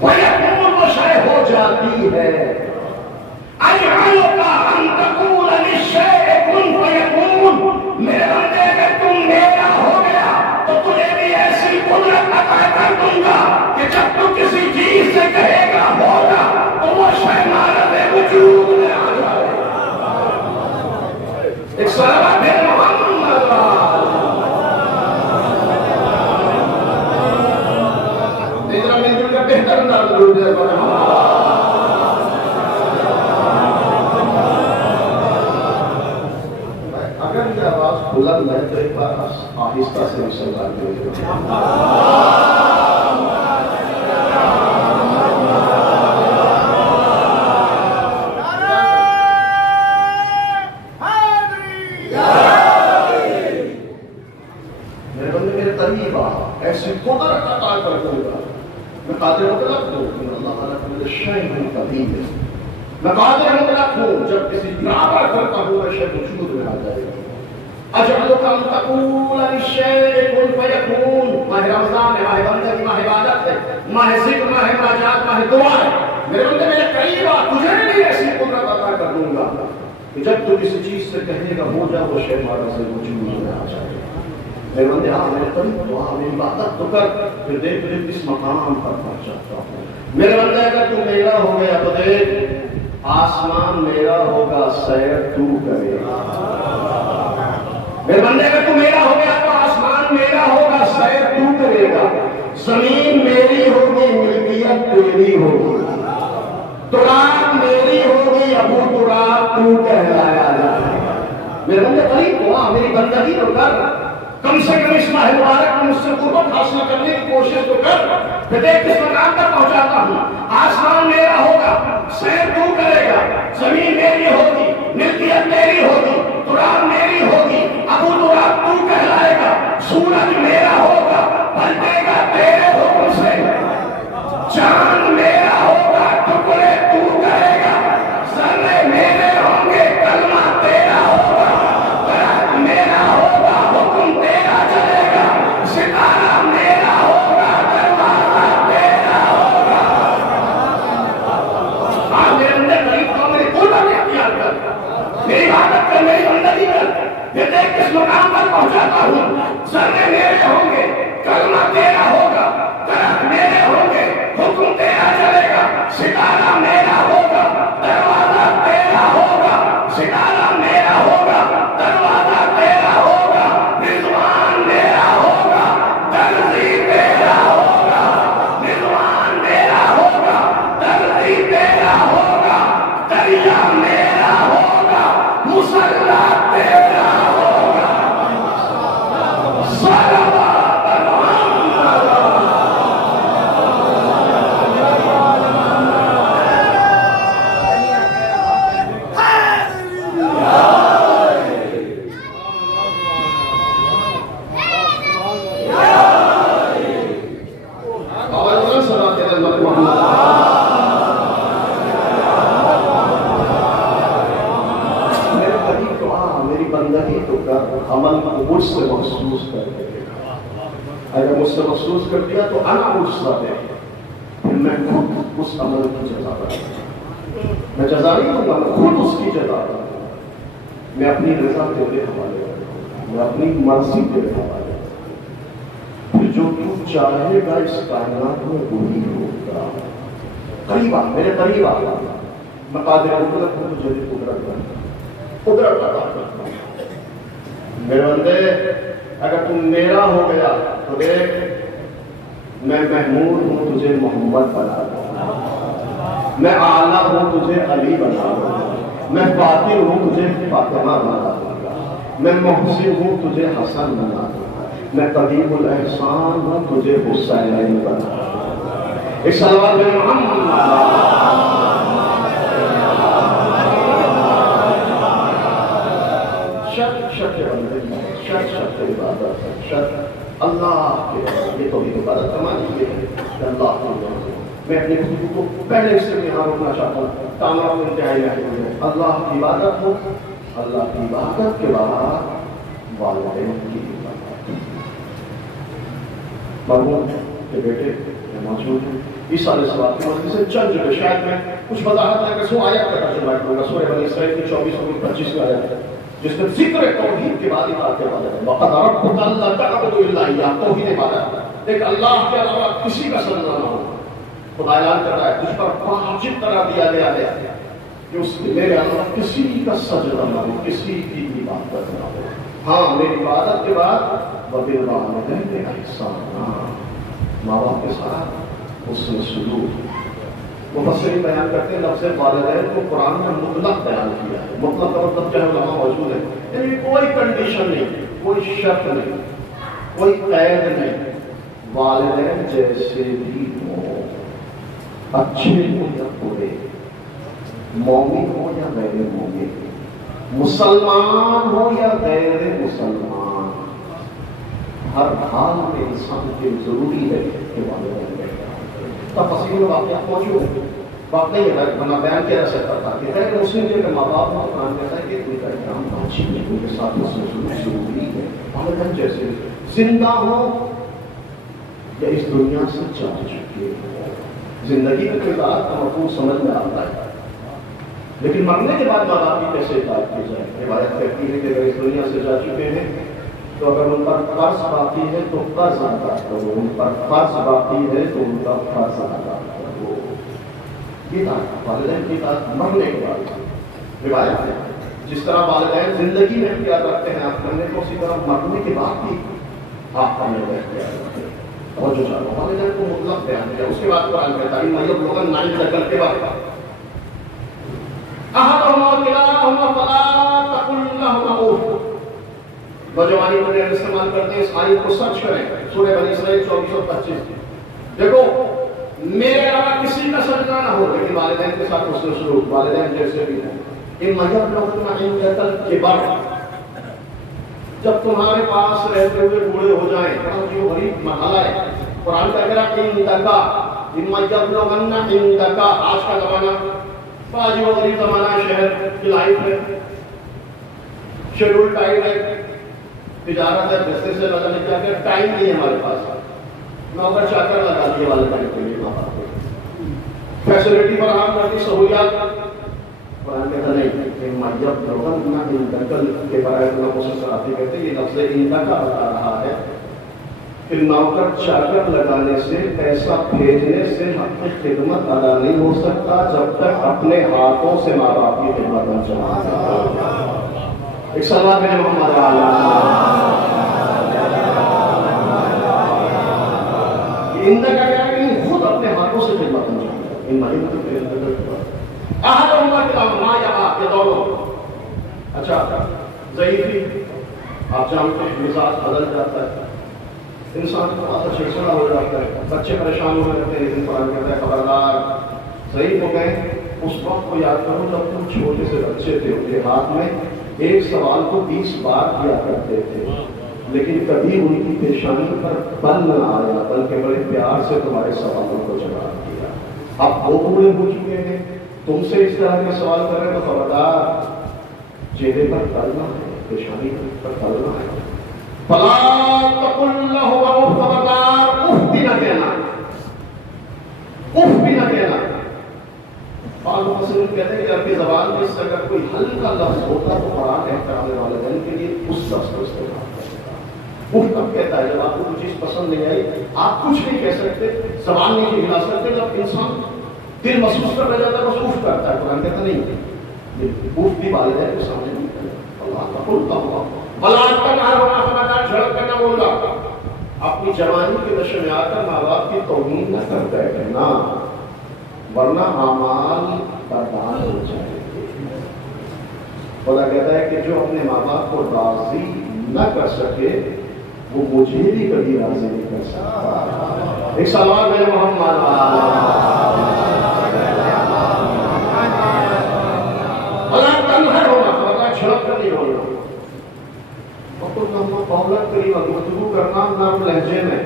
فیکون، وہ شے ہو جاتی ہے. اجعلک ان تقول للشیء کن فیکون، میرے بندے اگر تم میرا ہو گیا تو تجھے بھی ایسی قدرت عطا کر دوں گا کہ جب تو کسی چیز سے کہے گا ہوگا تو وہ شے مارد وجود میں آ جائے. ایک صلوات ہے محمد اللہ. تیرا مل جل کا بہتر انداز ضرور دے گا. اگر یہ آواز بلند ہے تو ایک بار آہستہ سے مسلمان دے ایسی قدرت عطا کر دوں گا. میں قادر مطلق ہوں کہ اللہ تعالیٰ کل شیء قدیر ہے. میں قادر مطلق ہوں جب کسی ارادہ کرتا ہوں وہ شے وجود میں آ جائے گا. اجعلک ان تقول للشیء کن فیکون. ماہ رمضان ہے، ماہ بندگی، ماہ عبادت ہے، ماہ ذکر، ماہ مناجات، ماہ دعا ہے. میرے بندے میرے قریب آ، تجھے بھی ایسی قدرت عطا کر دوں گا کہ جب تو کسی چیز سے کہے گا ہو جا وہ شے مارا سے وجود میں آ جائے گا. میرے بندے ہاں میرے قریب دعا میری عبادت تو کر، پھر دیکھ پھر اس مقام پر پہنچاتا ہوں. میرے بندے اگر تو میرا ہو گیا تو دیکھ آسمان میرا ہوگا، سیر تو کرے گا. میرے بندے اگر تو میرا ہو گیا تو آسمان میرا ہوگا، سیر تو کرے گا. زمین میری ہوگی، ملکیت تیری ہوگی. تراب میری ہوگی، ابو تراب تو کہلایا جائے گا. میرے بندے قریب ہوا، میری بندگی تو کر، کم سے کم اس ماہ مبارک میں مجھ سے قربت حاصل کرنے کی کوشش تو کر. پھر دیکھ کس مقام پر پہنچاتا ہوں. آسمان میرا ہوگا، سیر تو کرے گا. زمین میری ہوگی، ملکیت میری ہوگی، تراب میری ہوگی، ابو تراب تو کہلائے گا. سورج میرا ہوگا، پلٹے گا تیرے حکم سے. چاند میرا ہوگا، ٹکڑے تو کرے گا. ذرے میرے ہوں گے، کلمہ تیرا ہوگا. درخت میرا ہوگا، حکم تیرا چلے گا. ستارہ میرا ہوگا، دروازہ تیرا ہوگا. آپ میرے اندر قریب کو میری قربت اختیار کر، میری عبادت کر، میری بندگی کر. یہ دیکھ کس مقام پر پہنچاتا ہوں. ذرے میرے ہوں گے، کلمہ تیرا ہوگا. درخت میرے ہوں گے، حکم تیرا امت محمد. میرے قریب تو میری بندگی تو کر، عمل کو مجھ سے محسوس کر کے دیکھا. اگر مجھ سے محسوس کر دیا تو انا غصہ دے، پھر میں خود اس عمل کی جزا کروں. میں جزا نہیں دوں گا، میں خود اس کی جزا کروں. میں اپنی رضا تیرے حوالے کروں، میں اپنی مرضی تیرے حوالے کروں. پھر جو تو چاہے گا اس کائنات میں وہی ہوگا. قریب آ، میرے قریب آ. میں قادر قدرت ہوں، تجھے بھی قدرت عطا کرتا ہوں. میرے بندے اگر تم میرا ہو گیا تو دیکھ، میں محمود ہوں، تجھے محمد بنا دوں. میں اعلیٰ ہوں، تجھے علی بنا دوں. میں فاطر ہوں، تجھے فاطمہ بنا دوں گا. میں محسن ہوں، تجھے حسن بنا دوں گا. میں قدیم الاحسان ہوں، تجھے حسین بنا دوں گا. ایک صلوات میں محمد شک عبادت، شک اللہ کے، یہ تو عبادت کمانی یہ ہے کہ اللہ کے. میں اپنے خود کو پہلے اس سے یہاں روکنا چاہتا ہوں. تانا انتہائی ہے اللہ کی عبادت ہو. اللہ کی عبادت کے بعد والدین کی عبادت. مرحوم کے بیٹے موجود ہیں اس سارے سوال کی مجلس سے چند جو شاید میں کچھ وضاحت ہے کہ سو آیت کا ترجمہ کروں گا. سورہ بنی اسرائیل کی 24-25 میں آیت ہے جس میں ذکر توحید کے بعد اطاعت کے بعد ہے. وَقَدْ رَبُّكَ أَلَّا تَعْبُدُوا إِلَّا إِيَّاهُ. توحید عبادت ایک اللہ کے علاوہ کسی کا سجدہ نہ ہو. خدا اعلان کر رہا ہے تجھ پر واجب قرار دیا گیا ہے کہ اس میرے علاوہ کسی کا سجدہ نہ ہو، کسی کی عبادت نہ ہو. ہاں میری عبادت کے بعد وَبِالْوَالِدَيْنِ إِحْسَانًا، ماں باپ کے ساتھ اس سے سلوک. مفسرین بیان کرتے ہیں لفظ والدین کو قرآن میں مطلق بیان کیا ہے. مطلق کا مطلب چاہے علماء موجود ہے، یعنی کوئی کنڈیشن نہیں، کوئی شرط نہیں، کوئی قید نہیں. والدین جیسے بھی ہوں، اچھے ہو یا برے، مومن ہو یا غیر مومن، مسلمان ہو یا غیر مسلمان، ہر حال میں انسان کے ضروری ہے کہ والدین تفصیل واقعات موجود ہیں. واقعی ہے بنا بیان کیا جا سکتا تھا کہ غیر مسلم کے ماں باپ کو قرآن کہتا ہے کہ ان کا احترام واجب ہے، ان کے ساتھ ضروری ہے. والدین جیسے زندہ ہو یا اس دنیا سے جا چکے ہو. زندگی کے کردار کا مفہوم سمجھ میں آتا ہے، لیکن مرنے کے بعد ماں باپ کی کیسے اطاعت کی جائے. روایت کہتی ہے کہ اگر اس دنیا سے جا چکے ہیں تو اگر ان پر قرض باقی ہے تو قرض ادا کرو، ان پر قرض باقی ہے تو ان کا قرض ادا کرو. یہ بات والدین کی بات مرنے کے بعد روایت ہے. جس طرح والدین زندگی میں اختیار رکھتے ہیں آپ کرنے کو، اسی طرح مرنے کے بعد بھی آپ کرنے کا اختیار رکھتے ہیں. اور جو چاہو والدین کو مطلق بیان کیا. اس کے بعد قرآن کہتا ہے میب لوگن نائن نقل کے بعد نوجوانی میں استعمال کرتے ہیں اس آیت کو سرچ کریں. سورہ بنی اسرائیل 24-25. دیکھو میرے علاوہ کسی کا سجدہ نہ ہو، لیکن والدین کے ساتھ حسن سلوک. والدین جیسے بھی ہیں. جب تمہارے پاس رہتے ہوئے بوڑھے ہو جائیں، جو غریب مرحلہ ہے. قرآن کا کہہ رہا آج کا زمانہ باجی و غریب زمانہ ہے. شہر کی لائف ہے، شیڈول ٹائم ہے، تجارت ہے، بزنس سے لگانے کیا کہ ٹائم نہیں ہے ہمارے پاس. نوکر چاکر لگا دیے والدین کے لیے، فیسلٹی فراہم کرتی، سہولیات. قرآن کہتا نہیں کے بارے میں مسلسل کہتے یہ لفظ انتقا بتا رہا ہے کہ نوکر چاکر لگانے سے، پیسہ بھیجنے سے حق خدمت ادا نہیں ہو سکتا جب تک اپنے ہاتھوں سے ماں باپ کی خدمت نہ چلا. ایک سوال ہے محمد انتقا کیا ہے کہ خود اپنے ہاتھوں سے خدمت نہ چلا. ان مہینوں کے دونوں اچھا ضعیفی آپ جانتے ہیں مزاج بدل جاتا ہے، انسان کا آتا چڑچڑا ہو جاتا ہے، بچے پریشان ہو جاتے ہیں. لیکن قرآن کہتا ہے خبردار ضعیف ہو گئے اس وقت کو یاد کرو جب تم چھوٹے سے بچے تھے. ان کے ہاتھ میں ایک سوال کو 20 بار کیا کرتے تھے، لیکن کبھی ان کی پیشانی پر بل نہ آیا، بلکہ بڑے پیار سے تمہارے سوالوں کو جواب دیا. اب وہ بوڑھے ہو چکے ہیں، تم سے اس طرح کے سوال کر رہے ہیں تو خبردار، چہرے پر تلنا ہے، پیشانی پر تلنا ہے. فلا تقل له، خبردار اف بھی نہ کہنا، اف بھی نہ کہنا. بعض مفسرین کہتے ہیں کہ عربی زبان میں اس سے اگر کوئی ہلکا لفظ ہوتا تو قرآن احترام والدین کے لیے اس لفظ کو استعمال کرتا ہے. اف تب کہتا ہے جب آپ کو کوئی چیز پسند نہیں آئی، آپ کچھ نہیں کہہ سکتے، زبان نہیں ہلا سکتے، جب انسان دل محسوس کر رہ جاتا ہے بس اف کرتا ہے. قرآن کہتا نہیں، اف بھی والدین کو سامنے نہیں کرتا. اللہ کا کھولتا ہوا بلا تنہا ہونا، خبردار جھڑک کرنا بولنا. اپنی جوانی کے نشے میں آ کر ماں باپ کی توہین نہ کر بیٹھنا، ورنہ اعمال برباد ہو جائیں گے. خدا کہتا ہے کہ جو اپنے ماں باپ کو راضی نہ کر سکے وہ مجھے بھی کبھی راضی نہیں کر سکتا. ایک سوال میرے محمد بلا تنہا ہونا، خبردار جھڑک کر نہیں ہونا. قولت کریم، گفتگو کرنا نرم لہجے میں،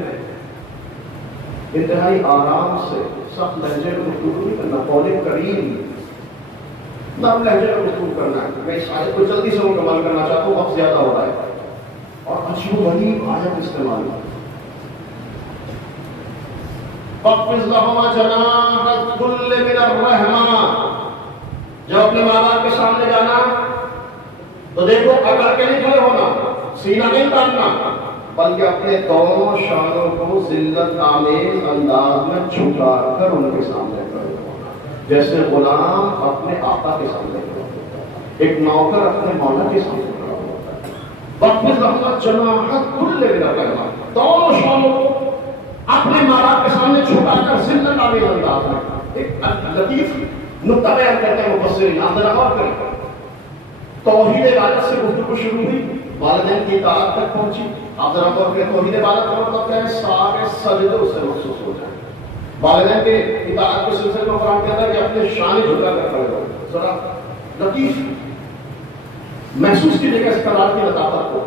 انتہائی آرام سے، سخت لہجے میں گفتگو نہیں کرنا. قول کریم، نرم لہجے میں گفتگو کرنا ہے. میں اس آیت کو جلدی سے مکمل کرنا چاہتا ہوں، وقت زیادہ ہو رہا ہے، اور عجیب و غریب آیت استعمال ہے. فَاخْفِضْ لَهُمَا جَنَاحَ الذُّلِّ مِنَ الرَّحْمَةِ. جب اپنے ماں باپ کے سامنے جانا تو دیکھو اکڑ کے نہیں کھڑے ہونا، سینہ نہیں تاننا، بلکہ اپنے دونوں شانوں کو ذلت آمیز انداز میں جھکا کر ان کے سامنے کھڑے ہونا، جیسے غلام اپنے آقا کے سامنے کھڑا ہوتا ہے، ایک نوکر اپنے مولا کے سامنے کھڑا ہوتا ہے. وَاخْفِضْ لَهُمَا جَنَاحَ الذُّلِّ مِنَ الرَّحْمَةِ. دونوں شانوں کو اپنے ماں باپ کے سامنے جھکا کر ذلت آمیز انداز میں. ایک لطیف نقطہ بیان کرتے ہیں مفسرین، آپ ذرا غور کریں. توحید عبادت سے گفتگو شروع ہوئی، والدین کی اطاعت تک پہنچی. آپ ذرا غور کریں، توحید عبادت کا مطلب کیا ہے؟ سارے سجدے اس سے مخصوص ہو جائیں. والدین کے اطاعت کے سلسلے میں قرآن کہتا ہے کہ اپنے شان جھکا کر کھڑے ہو. ذرا لطیف محسوس کیجیے گا اس قرار کی لطافت کو.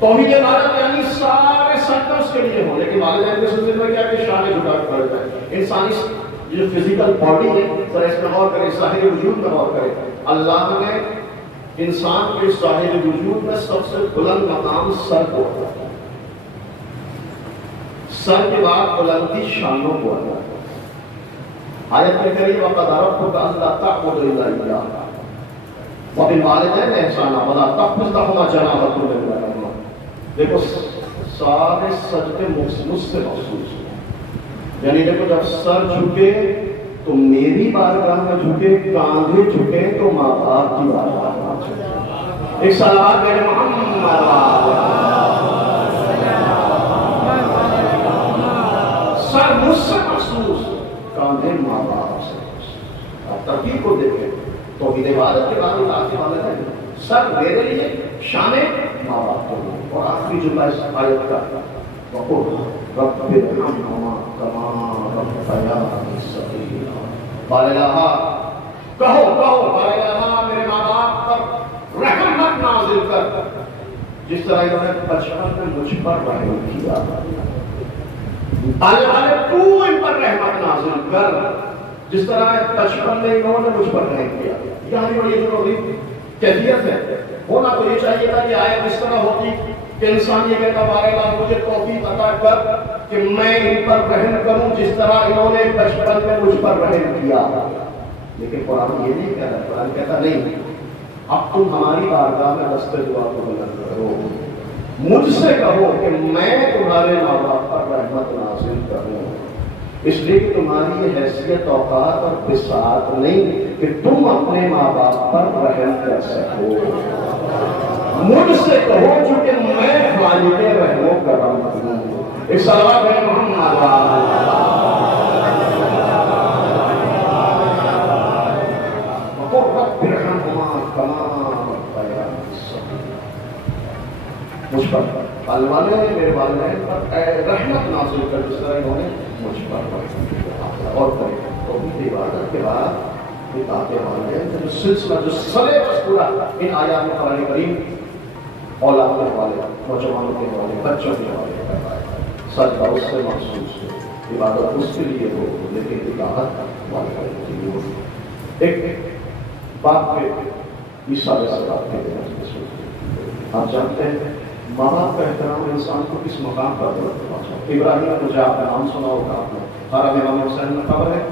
توحید عبادت یعنی سارے سجدے اس کے لیے ہوں، لیکن والدین کے سلسلے میں کیا کہ شان جھکا کر کھڑے جائیں. انسانی جو فزیکل باڈی ہے، ذرا اس میں غور کریں، ظاہر وجود میں غور کریں. اللہ نے انسان کے ظاہر وجود میں سب سے بلند مقام سر کو عطا کیا. سر کے بعد بلندی شانوں کو عطا کیا. آیت کے قریب وَقَدْ رَبُّكَ أَلَّا تَعْبُدُوا إِلَّا إِيَّاهُ وَبِالْوَالِدَيْنِ إِحْسَانًا وَلَا تَخْفِضْ لَهُمَا جَنَاحَ الذُّلِّ مِنَ الرَّحْمَةِ. دیکھو سارے سجدے مجھ سے مخصوص ہیں، یعنی دیکھو جب سر جھکے تو میری بارگاہ میں جھکے، کاندھے جھکے تو ماں باپ کی بارگاہ میں جھکے. ایک صلوات میرے محمد. سر مجھ سے مخصوص، کاندھے ماں باپ سے مخصوص. آپ ترتیب کو دیکھیں، توحید عبادت کے بعد آگے والے ہیں، سر میرے لیے، شانے ماں باپ کو. اور آخری جملہ اس آیت کا وَقُلْ رَبِّ ارْحَمْهُمَا كَمَا رَبَّيَانِي صَغِيرًا. باللہ کہو باللہ میرے ماں باپ پر رحمت نازل کر، جس طرح انہوں نے بچپن میں مجھ پر رحم کیا. باللہ تو ان پر رحمت نازل کر، جس طرح بچپن میں انہوں نے مجھ پر رحم کیا. یعنی بڑی ضروری کیفیت ہے. ہونا تو یہ چاہیے تھا کہ آیت اس طرح ہوتی کہ انسان یہ کہتا باللہ مجھے توفیق عطا کر کہ میں ان پر رحم کروں جس طرح انہوں نے بچپن میں مجھ پر رحم کیا. لیکن قرآن یہ نہیں کہتا. قرآن کہتا نہیں، اب تم ہماری بارگاہ میں دست دعا کو بلند کرو، مجھ سے کہو کہ میں تمہارے ماں باپ پر رحمت نازل کروں، اس لیے کہ تمہاری یہ حیثیت، اوقات اور بساط نہیں کہ تم اپنے ماں باپ پر رحم کر سکو. مجھ سے کہو چونکہ میں خالق رحم و کرم ہوں. ایک صلوات ہے محمد. مجھ پر والدین نے میرے والدین پر رحمت نازل کر، جس طرح انہوں نے مجھ پر رحمت کیا. اور توحید عبادت کے بعد اطاعت والدین کا جو سلسلہ، جو سلیبس پورا ان آیات میں قرآن کریم اولاد کے حوالے، نوجوانوں کے حوالے، بچوں کے حوالے کرتا ہے. سجدہ اس سے مخصوص ہے، عبادت اس کے لیے ہو، لیکن اطاعت طاقت والے ایک بات پہ عیسیٰ علیہ السلام کے دن آپ جانتے ہیں ماں باپ کا احترام انسان کو کس مقام پر پہنچا. ابراہیم کو جا کا نام سنا ہوگا آپ نے, حرم امام حسین میں خبر ہے,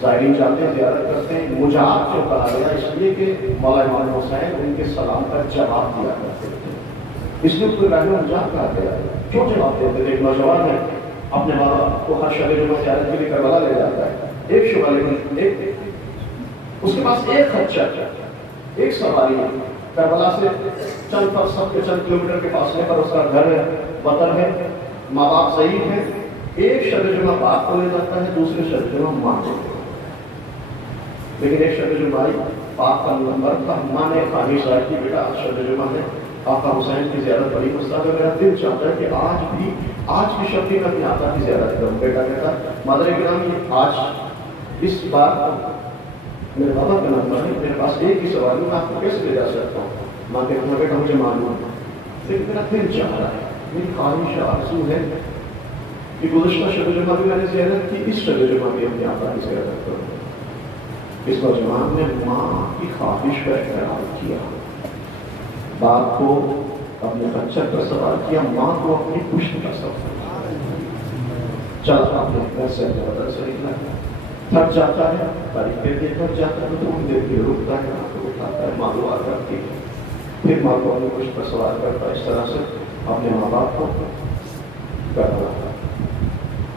زائرین جاتے ہیں زیارت کرتے ہیں. مجاہد جو کہا گیا اس لیے کہ مولا امام حسین ان کے سلام کا جواب دیا کرتے تھے, اس لیے اس کو ابراہیم مجاہد کہا گیا. کیوں جواب دیتے تھے؟ ایک نوجوان ہے اپنے ماں باپ کو ہر شب جمعہ زیارت کے لیے کربلا لے جاتا ہے, ایک شبہ لیکن ایک اس کے پاس ایک خچر ایک سواری ہے, کربلا سے چند فرسخ کے چند کلومیٹر کے فاصلے پر اس کا گھر ہے, وطن ہے, ماں باپ ضعیف ہیں. ایک شب جمعہ باپ کو لے جاتا ہے, دوسرے شب جمعہ ماں کو. لیکن ایک شب جمعہ باپ کا نمبر تھا, ماں نے خواہش ظاہر کی بیٹا آج شب جمعہ ہے, آقا حسین کی زیارت بڑی مستحب ہے, میرا دل چاہتا ہے کہ آج کی شب بھی میں اپنے آقا کی زیارت کروں. بیٹا کہتا مدر کرام آج اس بار میرے بابا کا نمبر ہے, میرے پاس ایک ہی سوال ہے, میں آپ کو کیسے لے جا سکتا ہوں؟ ماں کہتا ہے بیٹا مجھے معلوم ہے, لیکن میرا دل چاہ رہا ہے, میری خواہش آرزو ہے کہ گزشتہ شب جمعہ بھی میں نے زیارت کی, اس شب جمعہ بھی اپنے آقا کی زیارت کروں. اس نوجوان نے ماں کی خواہش کا احترام کیا, باپ کو اپنے خچر کا سوال کیا, ماں کو اپنی پشت کا سوال. چل اپنے گھر سے بدل سے نکلا, تھک جاتا ہے, تاریخ دے تھک جاتا ہے, تھوڑی دیر کے رکتا ہے, ماں کو اٹھاتا ہے, ماں دعا کرتی ہے, پھر ماں کو اپنی پشت کا سوال کرتا ہے. اس طرح سے اپنے ماں باپ کو کرتا ہے.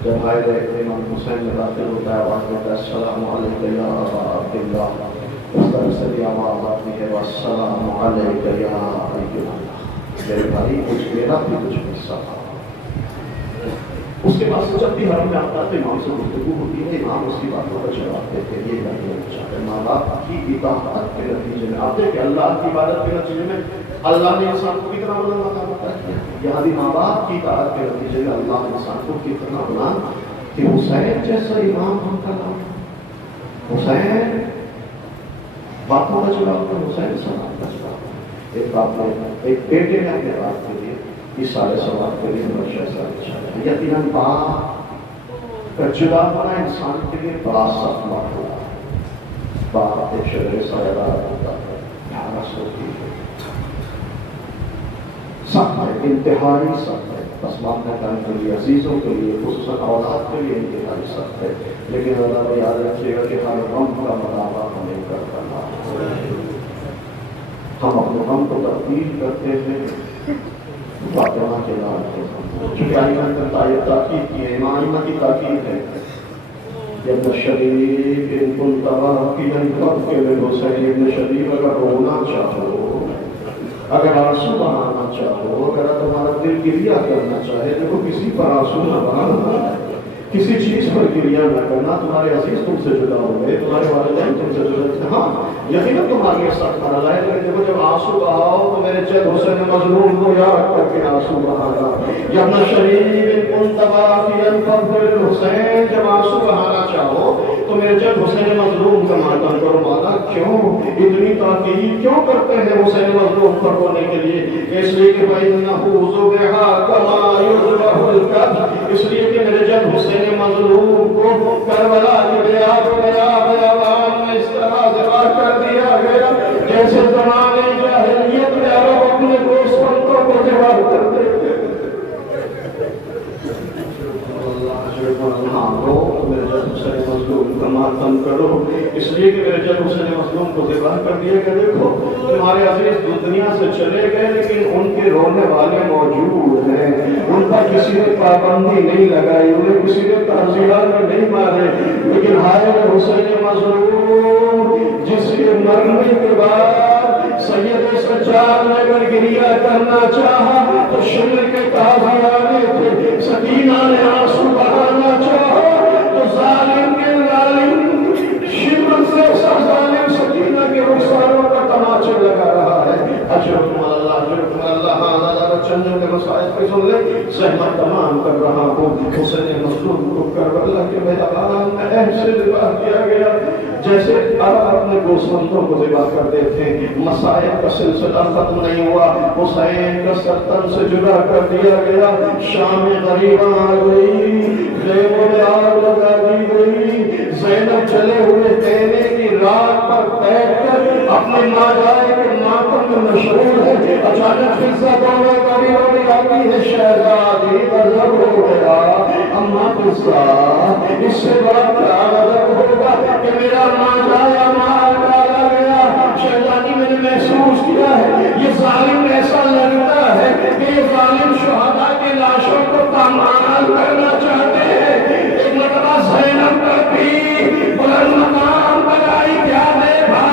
جب آئے رہے امام حسین میں داخل ہوتا ہے, آواز دیتا ہے السلام علیکم یا ابا عبداللہ. اس طرح سے بھی آواز آتی ہے السلام علیکم یا ایھا اللہ, میرے بھائی کچھ میرا بھی کچھ حصہ تھا. اس کے پاس جب بھی حرم میں آتا ہے تو امام سے گفتگو ہوتی ہے, امام اس کی باتوں کا جواب دیتے ہیں. یہ نہیں چاہتے ماں باپ کی اطاعت کے نتیجے میں آپ دیکھیں اللہ کی عبادت کے نتیجے میں اللہ نے انسان کو کتنا بلند مقام عطا کیا. یہاں بھی ماں باپ کی اطاعت کے نتیجے میں اللہ نے انسان کو کتنا بلند کہ حسین جیسا امام ہم کا نام حسین, باتوں کا جواب ہے, حسین سلام کا جواب. ایک باپ نے ایک بیٹے نے اپنے باپ کے لیے اس سارے سوال کے لیے یقیناً باپ کا جدا ہونا انسان کے لیے بڑا سخت بات ہوتا ہے. باپ ایک شجر سایہ دار ہوتا ہے, ڈھارس ہوتی ہے, سخت ہے, انتہائی سخت ہے. بس ماننے کا کے لیے, عزیزوں کے لیے, خصوصاً اولاد کے لیے انتہائی سخت ہے. لیکن اللہ کو یاد رکھیے گا کہ ہر غم کا مداوع ہمیں کرنا ہے. ہم اپنے غم کو تبدیل کرتے ہیں فاطمہ کے نام سے, چونکہ آئمہ نے تاکید کی ہے, آئمہ کی تاکید ہے. ابن شریف ان كنت باقيا فاغفر لحسين ابن شریف, اگر رونا چاہو, اگر آنسو بہانا چاہو, اگر تمہارا دل گریہ کرنا چاہے, دیکھو کسی پر آنسو نہ بہانا, کسی چیز پر گریہ نہ کرنا. تمہارے عزیز تم سے جدا ہو گئے, تمہارے والدین تم سے جدا ہوئے, ہاں یقیناً تم آگے سخت مرحلہ ہے, لیکن دیکھو جب آنسو بہاؤ تو میرے جد حسین مظلوم کو یاد کر کے آنسو بہانا. یا ابن شریف ان كنت باقيا فاغفر لحسين, جب آنسو بہانا چاہو تو میرے جد حسین مظلوم کا ماتم کرو. مانا کیوں اتنی تاکید کیوں کرتے ہیں حسین مظلوم پر رونے کے لیے؟ اس لیے کہ فإنه ذبح كما يذبح الكبش, اس لیے کہ میرے جد حسین مظلوم کو کربلا کے بیابان میں اس طرح ذبح کر دیا گیا جیسے زمانے جاہلیت میں عرب اپنے گوسفندوں کو ذبح کرتے تھے. میرے جد حسین مظلوم کا ماتم کرو, اس لیے کہ میرے جد حسین مظلوم کو ذبح کر دیا گیا. دیکھو تمہارے عزیز دنیا سے چلے گئے, لیکن ان کے رونے والے موجود ہیں, ان پر کسی نے پابندی نہیں لگائی, انہیں کسی نے تعزیرات میں نہیں مارے. لیکن ہائے حسین مظلوم جس کے مرنے کے بعد سید سجاد نے اگر گریہ کرنا چاہا تو شمر کے تازیانے تھے, سکینہ نے آنسو بہانا چاہا تو ظالم کے ظالم شمر سے ظالم سکینہ کے رخساروں کا تماچا لگا رہا ہے. اجرکم اللہ چندوں کے مسائل پہ سن لے, زحمت تمام کر رہا ہوں. حسین مظلوم کو کربلا کے میدان میں ایسے ذبح کیا گیا جیسے عرب اپنے گوسفندوں کو ذبح کرتے تھے. مسائل کا سلسلہ ختم نہیں ہوا, حسین کا سرطن سے جدا کر دیا گیا. شام غریباں آ گئی, خیموں میں آگ لگا زینب چلے ہوئے کہنے کی رات پر بیٹھ کر اپنے ماں جائے کے ماتم میں مشغول ہے. اچانک فضا دوڑے دوڑی دوڑی آتی ہے. شہزادی غضب ہو گیا. اماں فضا اس سے بڑا کیا غضب ہوگا کہ میرا ماں جایا مار ڈالا گیا. شہزادی میں نے محسوس کیا ہے یہ ظالم ایسا لگتا ہے کہ یہ ظالم شہداء کی لاشوں کو پامال کرنا چاہتے ہیں. ایک مرتبہ زینب کرتی بلند مقام پر آئی. کیا دیکھا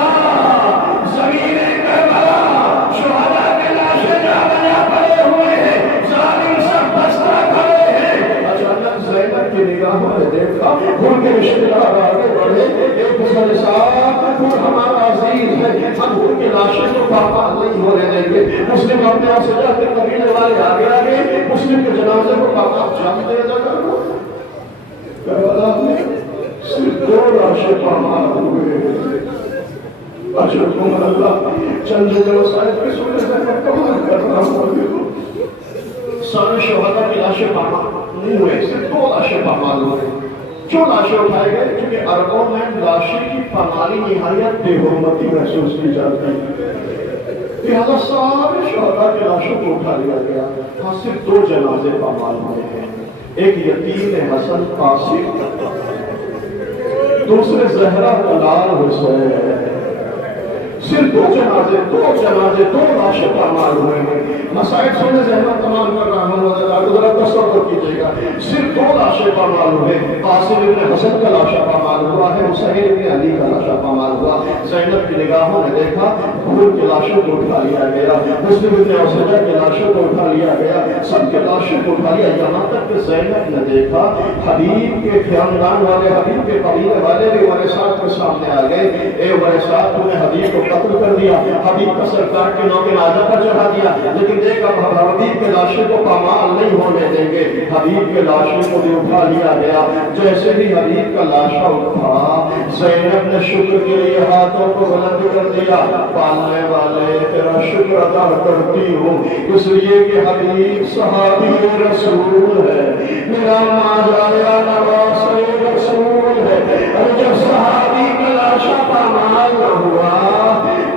زمین کربلا شہداء کی لاشیں جا بجا پڑے ہوئے ہیں. ظالم سب بستہ کھڑے ہیں. اچانک زینب کی نگاہوں نے دیکھا ان کے رشتے دار آگے بڑھے. ایک دوسرے صاحب وہ ہمارا عزیز ہے ہم ان کی لاشیں کو پامال نہیں ہونے دیں گے. مسلم اپنے آپ سے جاتے قبیلے والے آگے آگے مسلم کے جنازے کو پامال جانتے ہیں. کربلا میں صرف 2 لاشیں پامال ہوئے. اشرف اللہ چند وسائل کے سونے سے میں کمال کر رہا ہوں. سارے شہداء کی لاشیں پامال نہیں ہوئے. صرف 2 لاشیں پامال ہوئے. کیوں لاشیں اٹھائے گئے؟ کیونکہ عربوں میں لاشیں کی پامالی نہایت بے حرمتی محسوس کی جاتی ہے. لہذا سارے شہداء کی لاشوں کو اٹھا لیا گیا. ہاں صرف 2 جنازے پامال ہوئے ہیں. ایک یتیم حسن قاسم دوسرے زہرا طلال حسین. صرف 2 جنازے 2 لاشیں پامال ہوئے ہیں. مسائل سونے زحمت تمام کر رہا ہوں. ذرا تصور کیجیے گا صرف 2 لاشیں پامال ہوئے. قاسم ابن حسن کا لاشا پامال ہوا ہے. حسین ابن علی کا لاشا پامال ہوا. زینب کی نگاہوں نے دیکھا ان کی لاشوں کو اٹھا لیا گیا. مسلم ابن عوسیہ کی لاشوں کو اٹھا لیا گیا. سب کے لاشوں کو اٹھا لیا. یہاں تک کہ زینب نے دیکھا حبیب کے خاندان والے حبیب کے قبیلے والے بھی ورثات کے سامنے آ گئے. اے ورثات تم نے حبیب کو قتل کر دیا. حبیب کا سر کاٹ کے نوکے ناجا پر چڑھا دیا. لیکن دیکھ اب حبیب کے لاشوں کو پامال نہیں ہونے دیں گے. حبیب کے لاشوں کو بھی اٹھا لیا گیا. جیسے ہی حبیب کا لاشا اٹھا زینب نے شکر کے لیے ہاتھوں کو بلند کر دیا. پالنے والے تیرا شکر ادا کرتی ہوں اس لیے کہ حبیب صحابی رسول ہے. میرا ماجایا نواز رسول ہے. اور جب صحابی کا لاشا پامال نہ ہوا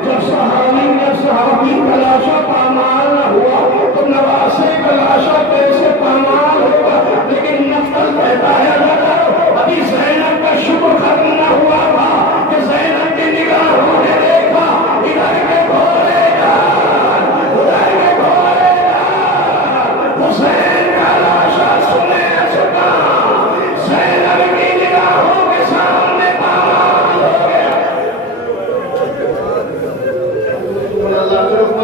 جب صحابی کا لاشا پامال نہ ہوا تو نواسے کا لاشا کیسے پامال ہوگا. لیکن نقل کہتا ہے ابھی زینب کا شکر ختم نہ ہوا تھا کہ زینب کی نگاہوں نے دیکھا ادھر کے گھوڑے ادھر کے گھوڑے حسین کا لاشا سنے چکا. زینب کی نگاہوں کے سامنے پامال ہو گیا.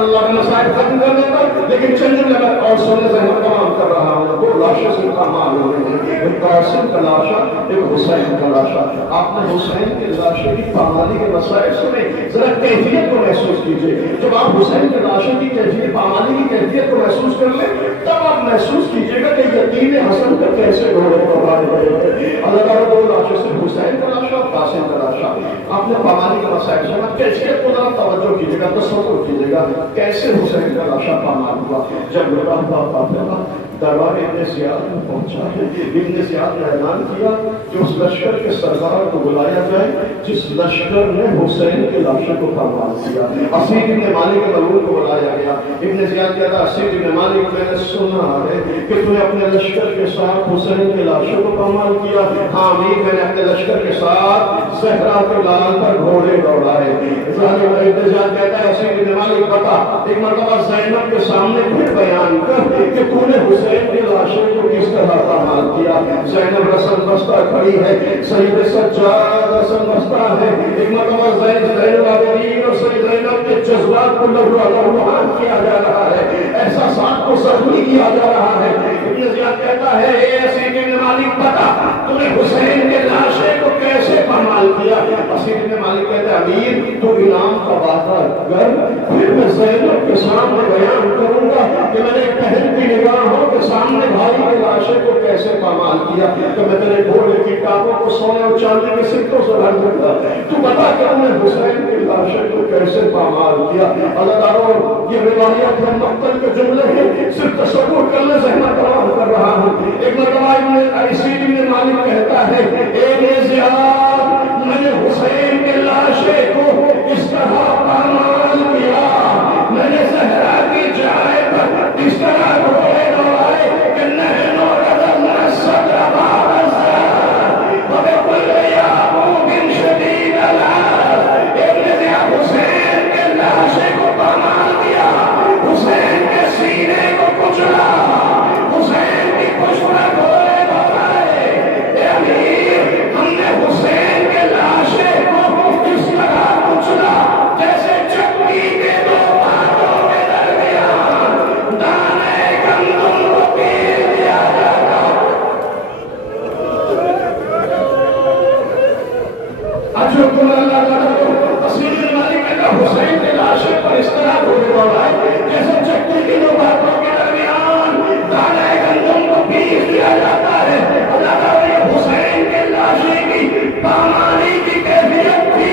اللہ کے مسائل ختم کر دیتا لیکن چند لگا اور سونے سے میں تمام کر رہا ہوں. 2 لاشیں سے پامال ہو رہی ہیں. ایک قاسم کا لاشا ایک حسین کا لاشا. آپ نے حسین کے لاشے کی پامالی کے مسائل سنے. ذرا کیفیت کو محسوس کیجئے. جب آپ حسین کے لاشے کی کیفیت پامالی کی کیفیت کو محسوس کر لیں تب آپ محسوس کیجئے گا کہ یتیم حسن کا کیسے گھوڑے پر بارے گئے. اللہ تعالیٰ 2 لاشوں سے حسین کا لاشا اور قاسم کا لاشا. آپ نے پامالی کے مسائل سنا. کیفیت کو ذرا توجہ کیجئے گا تصور کیجئے گا کیسے حسین کا لاشا پامال ہوا. جب لڑا ہوا فاطمہ دربار ابن زیاد میں پہنچا ہے. ابن زیاد نے اعلان کیا کہ اس لشکر کے سردار کو بلایا جائے جس لشکر نے حسین کے لاشوں کو پامال کیا. اسید ابن مالک مغول کو بلایا گیا. ابن زیاد کہتا ہے اسید ابن مالک میں نے سنا ہے کہ تو نے اپنے لشکر کے ساتھ حسین کے لاشوں کو پامال کیا. ہاں امیر میں نے اپنے لشکر کے ساتھ زہرا کے لال پر گھوڑے دوڑائے. ابن زیاد کہتا ہے اسید ابن مالک بتا ایک مرتبہ زینب کے سامنے پھر بیان کر کہ تو نے حسین کی لاشوں کو کس طرح پامال کیا. زینب رسم بستہ کھڑی ہے. سید سجاد رسم بستہ ہے. ایک مرتبہ زین العابدین اور سید زینب کے جذبات کو لہوان کیا جا رہا ہے. احساسات کو زخمی کیا جا رہا ہے. ابن زیاد کہتا ہے اے اسید ابن مالک بتا تو نے حسین کے لاشے کو کیسے پامال کیا. اسید ابن مالک کہتا ہے امیر تو انعام کا وعدہ کر پھر میں زینب کے سامنے بیان کروں گا کہ میں نے بہن کی نگاہوں کے سامنے بھائی کے لاشے کو کیسے پامال کیا. کہ میں تیرے گھوڑے کی ٹانگوں کو سونے اور چاندی کے سکوں سے بھر دوں گا. تو بتا کہ ہم نے حسین کے لاشے کو کیسے پامال کیا. اللہ تعالیٰ یہ روایت ہے مقتل کے جملے ہیں صرف تصور کرنے سے میں تمام کر رہا ہوں. ایک مرتبہ اسید ابن مالک کہتا ہے اے زیاد جو تم اللہ تعالیٰ کو تصویر مالک کا حسین کے لاشے پر اس طرح دھونے والا ہے جیسے چکر کی دو باتوں کے درمیان دانے گندم کو پیس دیا جاتا ہے. اللہ تعالیٰ یہ حسین کے لاشے کی پامالی کی کیفیت تھی.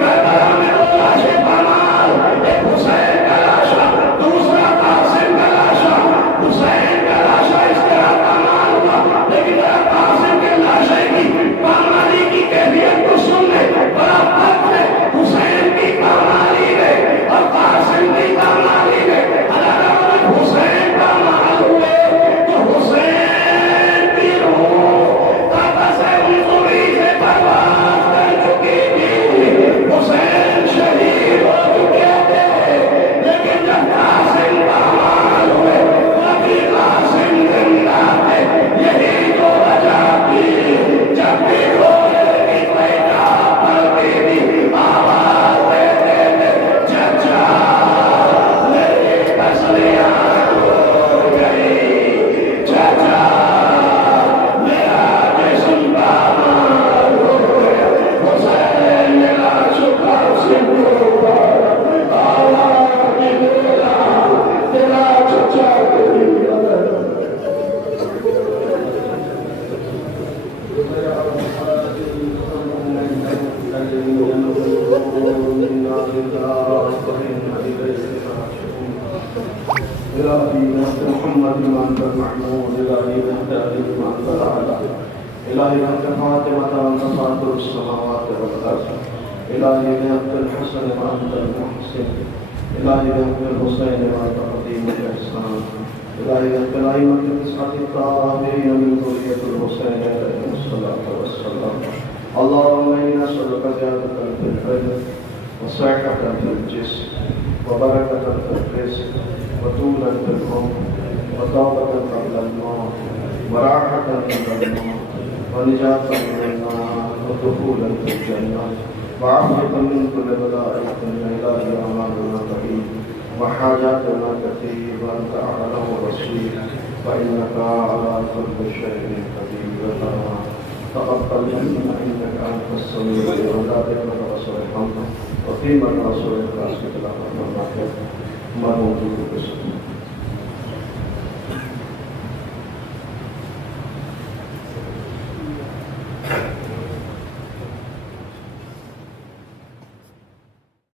کربلا میں دو لاشیں پامال, ایک حسین کا لاشا, دوسرا قاسم کا لاشا. حسین کا لاشا اس طرح پامال ہوا, لیکن قاسم کے لاشے کی پامالی کی کیفیت کو سن لے, بڑا فرق ہے حسین کی پامالی میں اور قاسم کی پامالی میں. اللہ حسین پامال ہوئے تو حسین کی روح آپس انصوری سے پرواز کر چکی تھی. حسین شہید ہو چکے تھے, لیکن جب قاسم پامال ہوئے ابھی قاسم زندہ تھے. یہی تو وجہ تھی جب بھی رونے کی پیدا پڑتی تھی آواز دیتے تھے چچا میری تسلیاں ٹوٹ گئی, چچا میرا جسم پامال ہو گیا. حسین میرا شکر سنگا آواز میرا تیرا چچا تیری إلهي أنت محمد وأنت المحمود, إلهي أنت أبي وأنت الأعلى, إلهي أنت فاطمة وأنت فاطر السماوات والأرض, إلهي أنت الحسن وأنت المحسن, إلهي أنت الحسين وأنت قديم الإحسان, إلهي أنت الأئمة التسعة الطاهرين من ذرية الحسين عليه الصلاة والسلام. اللهم إنا نسألك زيادة في العلم وسعة في الجسم وبركة في الرزق وطولا في العمر وتوبة قبل الموت وراحة قبل الموت ونجاة من النار ودخولا في الجنة وعافية من كل بلاء الدنيا. إلهي أعمالنا قريب وحاجاتنا كثير وأنت أعلم بصير, فإنك على كل شيء قدير. تقبل منا إنك أنت السميع العليم وارحمنا وفيما رسولك أسكت لنا مرضاك مرضوك بسم